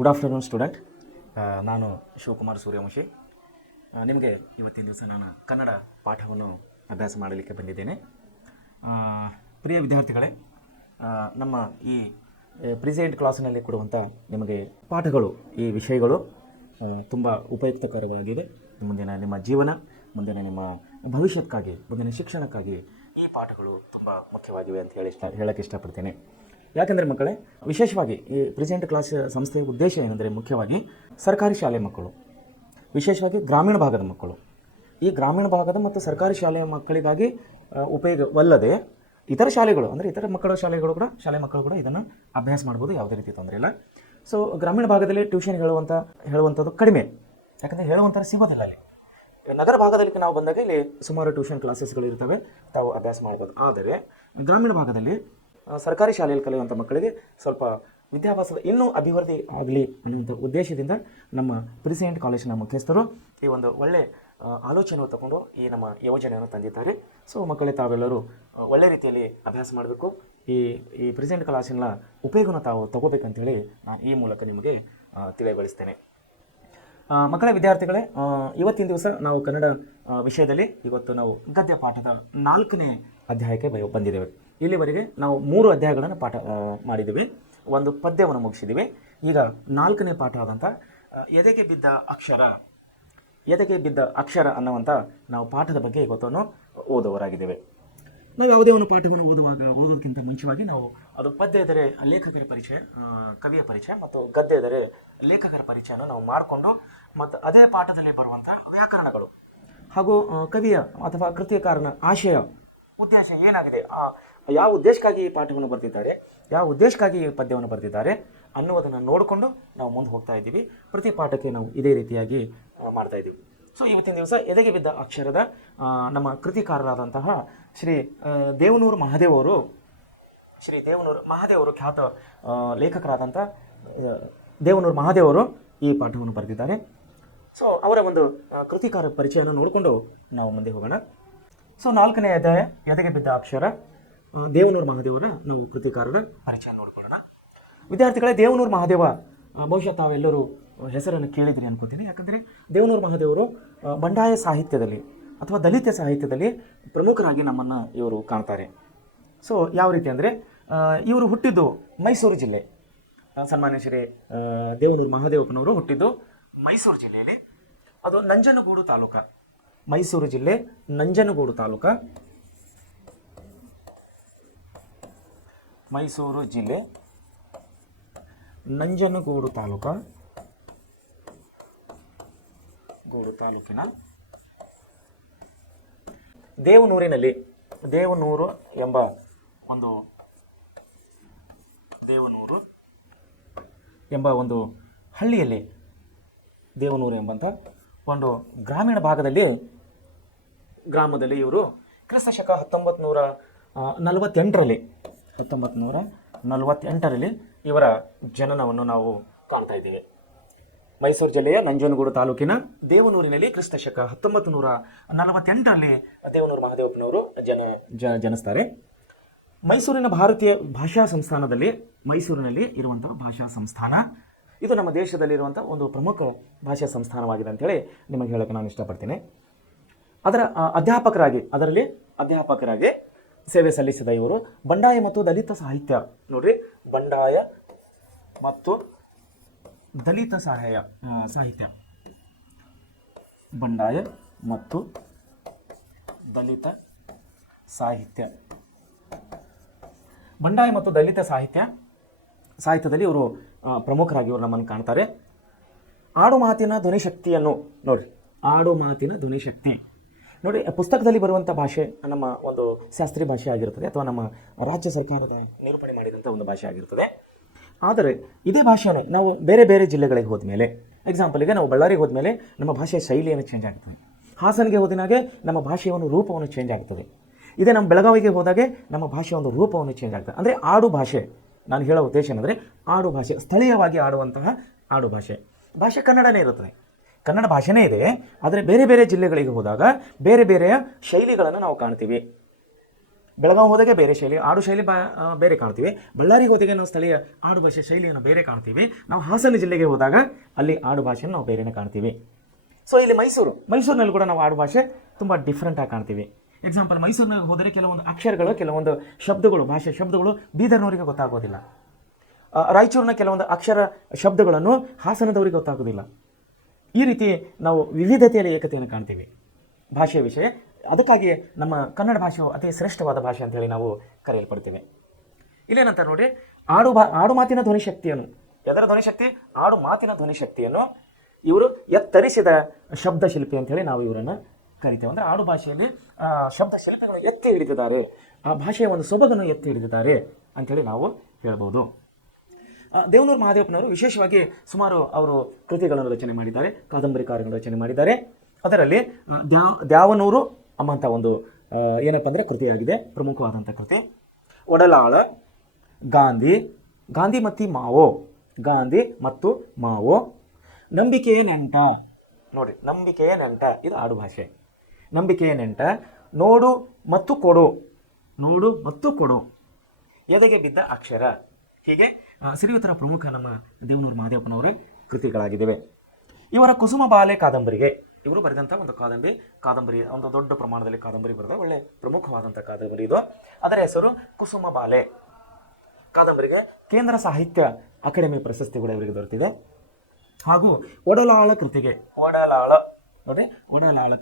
Good afternoon student. ನಾನು ಶಿವಕುಮಾರ್ ಸೂರ್ಯವಂಶಿ. ನಿಮಗೆ ಇವತ್ತಿನ ದಿವಸ ನಾನು ಕನ್ನಡ ಪಾಠವನ್ನು ಅಭ್ಯಾಸ ಮಾಡಲಿಕ್ಕೆ ಬಂದಿದ್ದೇನೆ. ಪ್ರಿಯ ವಿದ್ಯಾರ್ಥಿಗಳೇ, ನಮ್ಮ ಈ ಪ್ರೆಸೆಂಟ್ ಕ್ಲಾಸಿನಲ್ಲಿ ಕೊಡುವಂಥ ನಿಮಗೆ ಪಾಠಗಳು, ಈ ವಿಷಯಗಳು ತುಂಬ ಉಪಯುಕ್ತಕರವಾಗಿವೆ. ಮುಂದಿನ ನಿಮ್ಮ ಜೀವನ, ಮುಂದಿನ ನಿಮ್ಮ ಭವಿಷ್ಯಕ್ಕಾಗಿ, ಮುಂದಿನ ಶಿಕ್ಷಣಕ್ಕಾಗಿ ಈ ಪಾಠಗಳು ತುಂಬ ಮುಖ್ಯವಾಗಿವೆ ಅಂತ ಹೇಳಕ್ಕೆ ಇಷ್ಟಪಡ್ತೇನೆ. ಯಾಕೆಂದರೆ ಮಕ್ಕಳೇ, ವಿಶೇಷವಾಗಿ ಈ ಪ್ರೆಸೆಂಟ್ ಕ್ಲಾಸ್ ಸಂಸ್ಥೆಯ ಉದ್ದೇಶ ಏನೆಂದರೆ ಮುಖ್ಯವಾಗಿ ಸರ್ಕಾರಿ ಶಾಲೆ ಮಕ್ಕಳು, ವಿಶೇಷವಾಗಿ ಗ್ರಾಮೀಣ ಭಾಗದ ಮಕ್ಕಳು, ಈ ಗ್ರಾಮೀಣ ಭಾಗದ ಮತ್ತು ಸರ್ಕಾರಿ ಶಾಲೆಯ ಮಕ್ಕಳಿಗಾಗಿ ಉಪಯೋಗವಲ್ಲದೆ ಇತರ ಶಾಲೆಗಳು, ಅಂದರೆ ಇತರ ಮಕ್ಕಳ ಶಾಲೆ ಮಕ್ಕಳು ಕೂಡ ಇದನ್ನು ಅಭ್ಯಾಸ ಮಾಡ್ಬೋದು, ಯಾವುದೇ ರೀತಿ ತೊಂದರೆ ಇಲ್ಲ. ಸೊ ಗ್ರಾಮೀಣ ಭಾಗದಲ್ಲಿ ಟ್ಯೂಷನ್ ಹೇಳುವಂಥದ್ದು ಕಡಿಮೆ, ಯಾಕಂದರೆ ಹೇಳುವಂಥದ್ದು ಸಿಗೋದಿಲ್ಲ. ಅಲ್ಲಿ ನಗರ ಭಾಗದಲ್ಲಿ ನಾವು ಬಂದಾಗ ಇಲ್ಲಿ ಸುಮಾರು ಟ್ಯೂಷನ್ ಕ್ಲಾಸಸ್ಗಳು ಇರ್ತವೆ, ತಾವು ಅಭ್ಯಾಸ ಮಾಡ್ಬೋದು. ಆದರೆ ಗ್ರಾಮೀಣ ಭಾಗದಲ್ಲಿ ಸರ್ಕಾರಿ ಶಾಲೆಯಲ್ಲಿ ಕಲಿಯುವಂಥ ಮಕ್ಕಳಿಗೆ ಸ್ವಲ್ಪ ವಿದ್ಯಾಭ್ಯಾಸದ ಇನ್ನೂ ಅಭಿವೃದ್ಧಿ ಆಗಲಿ ಅನ್ನುವಂಥ ಉದ್ದೇಶದಿಂದ ನಮ್ಮ ಪ್ರೆಸೆಂಟ್ ಕಾಲೇಜಿನ ಮುಖ್ಯಸ್ಥರು ಈ ಒಂದು ಒಳ್ಳೆಯ ಆಲೋಚನೆಯನ್ನು ತಗೊಂಡು ಈ ನಮ್ಮ ಯೋಜನೆಯನ್ನು ತಂದಿದ್ದಾರೆ. ಸೊ ಮಕ್ಕಳೇ, ತಾವೆಲ್ಲರೂ ಒಳ್ಳೆ ರೀತಿಯಲ್ಲಿ ಅಭ್ಯಾಸ ಮಾಡಬೇಕು. ಈ ಪ್ರೆಸೆಂಟ್ ಕ್ಲಾಸಿನ ಉಪಯೋಗನ ತಾವು ತಗೋಬೇಕಂತೇಳಿ ನಾನು ಈ ಮೂಲಕ ನಿಮಗೆ ತಿಳಿಯಗೊಳಿಸ್ತೇನೆ. ಮಕ್ಕಳ ವಿದ್ಯಾರ್ಥಿಗಳೇ, ಇವತ್ತಿನ ದಿವಸ ನಾವು ಕನ್ನಡ ವಿಷಯದಲ್ಲಿ ಇವತ್ತು ನಾವು ಗದ್ಯ ಪಾಠದ 4ನೇ ಅಧ್ಯಾಯಕ್ಕೆ ಬಂದಿದ್ದೇವೆ. ಇಲ್ಲಿವರೆಗೆ ನಾವು 3 ಅಧ್ಯಾಯಗಳನ್ನು ಪಾಠ ಮಾಡಿದ್ದೀವಿ, ಒಂದು ಪದ್ಯವನ್ನು ಮುಗಿಸಿದ್ದೀವಿ. ಈಗ 4ನೇ ಪಾಠ ಆದಂಥ ಎದೆಗೆ ಬಿದ್ದ ಅಕ್ಷರ ಅನ್ನುವಂಥ ನಾವು ಪಾಠದ ಬಗ್ಗೆ ಇವತ್ತನ್ನು ಓದುವರಾಗಿದ್ದೇವೆ. ನಾವು ಯಾವುದೇ ಒಂದು ಪಾಠವನ್ನು ಓದೋದಕ್ಕಿಂತ ಮುಂಚಿತವಾಗಿ ನಾವು ಅದು ಪದ್ಯ ಇದ್ದರೆ ಲೇಖಕರ ಪರಿಚಯ, ಕವಿಯ ಪರಿಚಯ ಮತ್ತು ಗದ್ಯ ಇದ್ದರೆ ಲೇಖಕರ ಪರಿಚಯವನ್ನು ನಾವು ಮಾಡಿಕೊಂಡು ಮತ್ತು ಅದೇ ಪಾಠದಲ್ಲಿ ಬರುವಂಥ ವ್ಯಾಕರಣಗಳು ಹಾಗೂ ಕವಿಯ ಅಥವಾ ಕೃತಿಕಾರನ ಆಶಯ, ಉದ್ದೇಶ ಏನಾಗಿದೆ, ಯಾವ ಉದ್ದೇಶಕ್ಕಾಗಿ ಈ ಪಾಠವನ್ನು ಬರೆದಿದ್ದಾರೆ, ಯಾವ ಉದ್ದೇಶಕ್ಕಾಗಿ ಈ ಪದ್ಯವನ್ನು ಬರೆದಿದ್ದಾರೆ ಅನ್ನುವುದನ್ನು ನೋಡಿಕೊಂಡು ನಾವು ಮುಂದೆ ಹೋಗ್ತಾ ಇದ್ದೀವಿ. ಪ್ರತಿ ಪಾಠಕ್ಕೆ ನಾವು ಇದೇ ರೀತಿಯಾಗಿ ಮಾಡ್ತಾ ಇದ್ದೀವಿ. ಸೊ ಇವತ್ತಿನ ದಿವಸ ಎದೆಗೆ ಬಿದ್ದ ಅಕ್ಷರದ ನಮ್ಮ ಕೃತಿಕಾರರಾದಂತಹ ಶ್ರೀ ದೇವನೂರು ಮಹಾದೇವರು ಖ್ಯಾತ ಲೇಖಕರಾದಂಥ ದೇವನೂರು ಮಹಾದೇವರು ಈ ಪಾಠವನ್ನು ಬರೆದಿದ್ದಾರೆ. ಸೊ ಅವರ ಒಂದು ಕೃತಿಕಾರ ಪರಿಚಯವನ್ನು ನೋಡಿಕೊಂಡು ನಾವು ಮುಂದೆ ಹೋಗೋಣ. ಸೊ 4ನೇ ಅಧ್ಯಾಯ ಎದೆಗೆ ಬಿದ್ದ ಅಕ್ಷರ, ದೇವನೂರು ಮಹಾದೇವರ ನಾವು ಕೃತಿಕಾರರ ಪರಿಚಯ ನೋಡ್ಕೊಳ್ಳೋಣ. ವಿದ್ಯಾರ್ಥಿಗಳೇ, ದೇವನೂರು ಮಹಾದೇವ ಬಹುಶಃ ತಾವೆಲ್ಲರೂ ಹೆಸರನ್ನು ಕೇಳಿದ್ರಿ ಅನ್ಕೋತೀನಿ. ಯಾಕಂದರೆ ದೇವನೂರು ಮಹಾದೇವರು ಬಂಡಾಯ ಸಾಹಿತ್ಯದಲ್ಲಿ ಅಥವಾ ದಲಿತ ಸಾಹಿತ್ಯದಲ್ಲಿ ಪ್ರಮುಖರಾಗಿ ನಮ್ಮನ್ನು ಇವರು ಕಾಣ್ತಾರೆ. ಸೊ ಯಾವ ರೀತಿ ಅಂದರೆ, ಇವರು ಹುಟ್ಟಿದ್ದು ಮೈಸೂರು ಜಿಲ್ಲೆ, ಸನ್ಮಾನ್ಯ ಶ್ರೀ ದೇವನೂರು ಮಹಾದೇವಪ್ಪನವರು ಹುಟ್ಟಿದ್ದು ಮೈಸೂರು ಜಿಲ್ಲೆಯಲ್ಲಿ, ಅದು ನಂಜನಗೂಡು ತಾಲೂಕು, ಮೈಸೂರು ಜಿಲ್ಲೆ ನಂಜನಗೂಡು ತಾಲೂಕು, ಮೈಸೂರು ಜಿಲ್ಲೆ ನಂಜನಗೂಡು ತಾಲೂಕಿನ ದೇವನೂರು ಎಂಬ ಒಂದು ಹಳ್ಳಿಯಲ್ಲಿ, ದೇವನೂರು ಎಂಬಂಥ ಒಂದು ಗ್ರಾಮೀಣ ಗ್ರಾಮದಲ್ಲಿ ಇವರು ಕ್ರಿಸ್ತಶಕ 1948ರಲ್ಲಿ ಇವರ ಜನನವನ್ನು ನಾವು ಕಾಣ್ತಾ ಇದ್ದೀವಿ. ಮೈಸೂರು ಜಿಲ್ಲೆಯ ನಂಜನಗೂಡು ತಾಲೂಕಿನ ದೇವನೂರಿನಲ್ಲಿ ಕ್ರಿಸ್ತಶಕ 1948ರಲ್ಲಿ ದೇವನೂರು ಮಹಾದೇವಪ್ಪನವರು ಜನಿಸ್ತಾರೆ. ಮೈಸೂರಿನ ಭಾರತೀಯ ಭಾಷಾ ಸಂಸ್ಥಾನದಲ್ಲಿ, ಮೈಸೂರಿನಲ್ಲಿ ಇರುವಂಥ ಭಾಷಾ ಸಂಸ್ಥಾನ ಇದು ನಮ್ಮ ದೇಶದಲ್ಲಿರುವಂಥ ಒಂದು ಪ್ರಮುಖ ಭಾಷಾ ಸಂಸ್ಥಾನವಾಗಿದೆ ಅಂತೇಳಿ ನಿಮಗೆ ಹೇಳೋಕ್ಕೆ ನಾನು ಇಷ್ಟಪಡ್ತೀನಿ. ಅದರಲ್ಲಿ ಅಧ್ಯಾಪಕರಾಗಿ ಸೇವೆ ಸಲ್ಲಿಸಿದ ಇವರು ಬಂಡಾಯ ಮತ್ತು ದಲಿತ ಸಾಹಿತ್ಯ, ನೋಡ್ರಿ, ಬಂಡಾಯ ಮತ್ತು ದಲಿತ ಸಾಹಿತ್ಯ, ಬಂಡಾಯ ಮತ್ತು ದಲಿತ ಸಾಹಿತ್ಯದಲ್ಲಿ ಇವರು ಪ್ರಮುಖರಾಗಿ ಇವರು ನಮ್ಮನ್ನು ಕಾಣ್ತಾರೆ. ಆಡು ಮಾತಿನ ಧ್ವನಿಶಕ್ತಿಯನ್ನು ನೋಡಿ, ಪುಸ್ತಕದಲ್ಲಿ ಬರುವಂಥ ಭಾಷೆ ನಮ್ಮ ಒಂದು ಶಾಸ್ತ್ರೀಯ ಭಾಷೆ ಆಗಿರುತ್ತದೆ ಅಥವಾ ನಮ್ಮ ರಾಜ್ಯ ಸರ್ಕಾರದ ನಿರೂಪಣೆ ಮಾಡಿದಂಥ ಒಂದು ಭಾಷೆ ಆಗಿರ್ತದೆ. ಆದರೆ ಇದೇ ಭಾಷೆಯೇ ನಾವು ಬೇರೆ ಬೇರೆ ಜಿಲ್ಲೆಗಳಿಗೆ ಹೋದ್ಮೇಲೆ, ಎಕ್ಸಾಂಪಲ್ಗೆ ನಾವು ಬಳ್ಳಾರಿಗೆ ಹೋದ್ಮೇಲೆ ನಮ್ಮ ಭಾಷೆಯ ಶೈಲಿಯನ್ನು ಚೇಂಜ್ ಆಗ್ತದೆ. ಹಾಸನಿಗೆ ಹೋದಿನಾಗೆ ನಮ್ಮ ಭಾಷೆಯ ಒಂದು ರೂಪವನ್ನು ಚೇಂಜ್ ಆಗ್ತದೆ. ಇದೇ ನಮ್ಮ ಬೆಳಗಾವಿಗೆ ಹೋದಾಗೆ ನಮ್ಮ ಭಾಷೆಯ ಒಂದು ರೂಪವನ್ನು ಚೇಂಜ್ ಆಗ್ತದೆ. ಅಂದರೆ ಆಡು ಭಾಷೆ, ನಾನು ಹೇಳೋ ಉದ್ದೇಶ ಏನಂದರೆ ಆಡು ಭಾಷೆ, ಸ್ಥಳೀಯವಾಗಿ ಆಡುವಂತಹ ಆಡು ಭಾಷೆ ಕನ್ನಡನೇ ಇರುತ್ತದೆ, ಕನ್ನಡ ಭಾಷೆನೇ ಇದೆ. ಆದರೆ ಬೇರೆ ಬೇರೆ ಜಿಲ್ಲೆಗಳಿಗೆ ಹೋದಾಗ ಬೇರೆ ಬೇರೆಯ ಶೈಲಿಗಳನ್ನು ನಾವು ಕಾಣ್ತೀವಿ. ಬೆಳಗಾವಿ ಹೋದಾಗೆ ಬೇರೆ ಶೈಲಿ, ಆಡು ಶೈಲಿ ಬೇರೆ ಕಾಣ್ತೀವಿ. ಬಳ್ಳಾರಿಗೆ ಹೋದಾಗೆ ನಾವು ಸ್ಥಳೀಯ ಆಡು ಭಾಷೆ ಶೈಲಿಯನ್ನು ಬೇರೆ ಕಾಣ್ತೀವಿ. ನಾವು ಹಾಸನ ಜಿಲ್ಲೆಗೆ ಹೋದಾಗ ಅಲ್ಲಿ ಆಡು ಭಾಷೆಯನ್ನು ನಾವು ಬೇರೆನೇ ಕಾಣ್ತೀವಿ. ಸೊ ಇಲ್ಲಿ ಮೈಸೂರಿನಲ್ಲಿ ಕೂಡ ನಾವು ಆಡು ಭಾಷೆ ತುಂಬ ಡಿಫ್ರೆಂಟಾಗಿ ಕಾಣ್ತೀವಿ. ಎಕ್ಸಾಂಪಲ್, ಮೈಸೂರಿನಾಗ ಹೋದರೆ ಕೆಲವೊಂದು ಅಕ್ಷರಗಳು, ಕೆಲವೊಂದು ಶಬ್ದಗಳು, ಭಾಷೆ ಶಬ್ದಗಳು ಬೀದರ್ನವರಿಗೆ ಗೊತ್ತಾಗೋದಿಲ್ಲ. ರಾಯಚೂರಿನ ಕೆಲವೊಂದು ಅಕ್ಷರ ಶಬ್ದಗಳನ್ನು ಹಾಸನದವರಿಗೆ ಗೊತ್ತಾಗೋದಿಲ್ಲ. ಈ ರೀತಿ ನಾವು ವಿವಿಧತೆಯಲ್ಲಿ ಏಕತೆಯನ್ನು ಕಾಣ್ತೀವಿ ಭಾಷೆಯ ವಿಷಯ. ಅದಕ್ಕಾಗಿ ನಮ್ಮ ಕನ್ನಡ ಭಾಷೆಯು ಅತಿ ಶ್ರೇಷ್ಠವಾದ ಭಾಷೆ ಅಂತೇಳಿ ನಾವು ಕರೆಯಲ್ಪಡ್ತೇವೆ. ಇಲ್ಲೇನಂತ ನೋಡಿ, ಆಡು ಮಾತಿನ ಧ್ವನಿಶಕ್ತಿಯನ್ನು, ಎದರ ಧ್ವನಿಶಕ್ತಿ? ಆಡು ಮಾತಿನ ಧ್ವನಿಶಕ್ತಿಯನ್ನು ಇವರು ಎತ್ತರಿಸಿದ ಶಬ್ದ ಶಿಲ್ಪಿ ಅಂತೇಳಿ ನಾವು ಇವರನ್ನು ಕರಿತೇವೆ. ಅಂದರೆ ಆಡು ಭಾಷೆಯಲ್ಲಿ ಶಬ್ದ ಶಿಲ್ಪಿಗಳು ಎತ್ತಿ ಹಿಡಿದಿದ್ದಾರೆ, ಆ ಭಾಷೆಯ ಒಂದು ಸೊಬಗನ್ನು ಎತ್ತಿ ಹಿಡಿದಿದ್ದಾರೆ ಅಂಥೇಳಿ ನಾವು ಹೇಳ್ಬೋದು. ದೇವನೂರು ಮಹಾದೇವಪ್ಪನವರು ವಿಶೇಷವಾಗಿ ಸುಮಾರು ಅವರು ಕೃತಿಗಳನ್ನು ರಚನೆ ಮಾಡಿದ್ದಾರೆ, ಕಾದಂಬರಿಕಾರಗಳನ್ನು ರಚನೆ ಮಾಡಿದ್ದಾರೆ. ಅದರಲ್ಲಿ ದ್ಯಾವನೂರು ಎಂಬಂಥ ಒಂದು ಏನಪ್ಪ ಅಂದರೆ ಕೃತಿಯಾಗಿದೆ, ಪ್ರಮುಖವಾದಂಥ ಕೃತಿ. ಒಡಲಾಳ, ಗಾಂಧಿ ಮತ್ತು ಮಾವೋ, ನಂಬಿಕೆಯ ನೆಂಟ. ನೋಡಿ, ನಂಬಿಕೆಯ ನೆಂಟ, ಇದು ಆಡು ಭಾಷೆ. ನಂಬಿಕೆಯ ನೆಂಟ, ನೋಡು ಮತ್ತು ಕೊಡು, ಎದೆಗೆ ಬಿದ್ದ ಅಕ್ಷರ. ಹೀಗೆ ಸಿರಿಯುತ್ತರ ಪ್ರಮುಖ ನಮ್ಮ ದೇವನೂರು ಮಹಾದೇವಪ್ಪನವರ ಕೃತಿಗಳಾಗಿದ್ದಾವೆ. ಇವರ ಕುಸುಮ ಬಾಲೆ ಕಾದಂಬರಿಗೆ, ಇವರು ಬರೆದಂಥ ಒಂದು ಕಾದಂಬರಿ ಒಂದು ದೊಡ್ಡ ಪ್ರಮಾಣದಲ್ಲಿ ಕಾದಂಬರಿ ಬರೆದ ಒಳ್ಳೆ ಪ್ರಮುಖವಾದಂಥ ಕಾದಂಬರಿ ಇದು. ಅದರ ಹೆಸರು ಕುಸುಮ ಬಾಲೆ. ಕಾದಂಬರಿಗೆ ಕೇಂದ್ರ ಸಾಹಿತ್ಯ ಅಕಾಡೆಮಿ ಪ್ರಶಸ್ತಿ ಕೂಡ ಇವರಿಗೆ ದೊರೆತಿದೆ. ಹಾಗೂ ಒಡಲಾಳ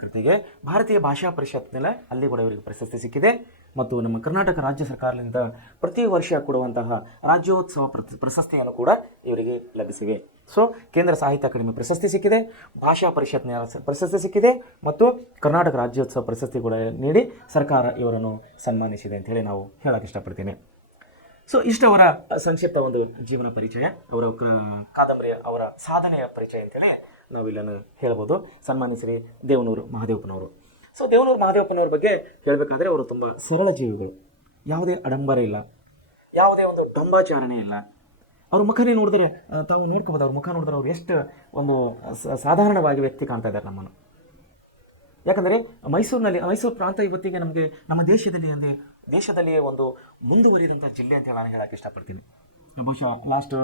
ಕೃತಿಗೆ ಭಾರತೀಯ ಭಾಷಾ ಪರಿಷತ್ನಲ್ಲಿ ಅಲ್ಲಿ ಕೂಡ ಇವರಿಗೆ ಪ್ರಶಸ್ತಿ ಸಿಕ್ಕಿದೆ. ಮತ್ತು ನಮ್ಮ ಕರ್ನಾಟಕ ರಾಜ್ಯ ಸರ್ಕಾರದಿಂದ ಪ್ರತಿ ವರ್ಷ ಕೊಡುವಂತಹ ರಾಜ್ಯೋತ್ಸವ ಪ್ರಶಸ್ತಿಯನ್ನು ಕೂಡ ಇವರಿಗೆ ಲಭಿಸಿವೆ. ಸೊ ಕೇಂದ್ರ ಸಾಹಿತ್ಯ ಅಕಾಡೆಮಿ ಪ್ರಶಸ್ತಿ ಸಿಕ್ಕಿದೆ, ಭಾಷಾ ಪರಿಷತ್ನ ಪ್ರಶಸ್ತಿ ಸಿಕ್ಕಿದೆ, ಮತ್ತು ಕರ್ನಾಟಕ ರಾಜ್ಯೋತ್ಸವ ಪ್ರಶಸ್ತಿ ಕೂಡ ನೀಡಿ ಸರ್ಕಾರ ಇವರನ್ನು ಸನ್ಮಾನಿಸಿದೆ ಅಂತ ಹೇಳಿ ನಾವು ಹೇಳಕ್ಕೆ ಇಷ್ಟಪಡ್ತೀನಿ. ಸೊ ಇಷ್ಟವರ ಸಂಕ್ಷಿಪ್ತ ಒಂದು ಜೀವನ ಪರಿಚಯ, ಅವರ ಕಾದಂಬರಿಯ ಅವರ ಸಾಧನೆಯ ಪರಿಚಯ ಅಂತೇಳಿ ನಾವಿಲ್ಲನ್ನು ಹೇಳ್ಬೋದು. ಸನ್ಮಾನಿಸಿರಿ ದೇವನೂರು ಮಹಾದೇವಪ್ಪನವರು. ಸೊ ದೇವನೂರು ಮಹಾದೇವಪ್ಪನವ್ರ ಬಗ್ಗೆ ಹೇಳಬೇಕಾದ್ರೆ ಅವರು ತುಂಬ ಸರಳ ಜೀವಿಗಳು, ಯಾವುದೇ ಆಡಂಬರ ಇಲ್ಲ, ಯಾವುದೇ ಒಂದು ಡಂಬಾಚಾರಣೆ ಇಲ್ಲ. ಅವ್ರ ಮುಖನೇ ನೋಡಿದ್ರೆ ತಾವು ನೋಡ್ಕೋಬೋದು, ಅವ್ರ ಮುಖ ನೋಡಿದ್ರೆ ಅವ್ರು ಎಷ್ಟು ಒಂದು ಸಾಧಾರಣವಾಗಿ ವ್ಯಕ್ತಿ ಕಾಣ್ತಾ ಇದ್ದಾರೆ ನಮ್ಮನ್ನು. ಯಾಕಂದರೆ ಮೈಸೂರು ಪ್ರಾಂತ ಇವತ್ತಿಗೆ ನಮಗೆ ನಮ್ಮ ದೇಶದಲ್ಲಿಯೇ ಒಂದು ಮುಂದುವರಿದಂಥ ಜಿಲ್ಲೆ ಅಂತ ಹೇಳಿ ನಾನು ಹೇಳಕ್ಕೆ ಇಷ್ಟಪಡ್ತೀನಿ. ಬಹುಶಃ ಲಾಸ್ಟ್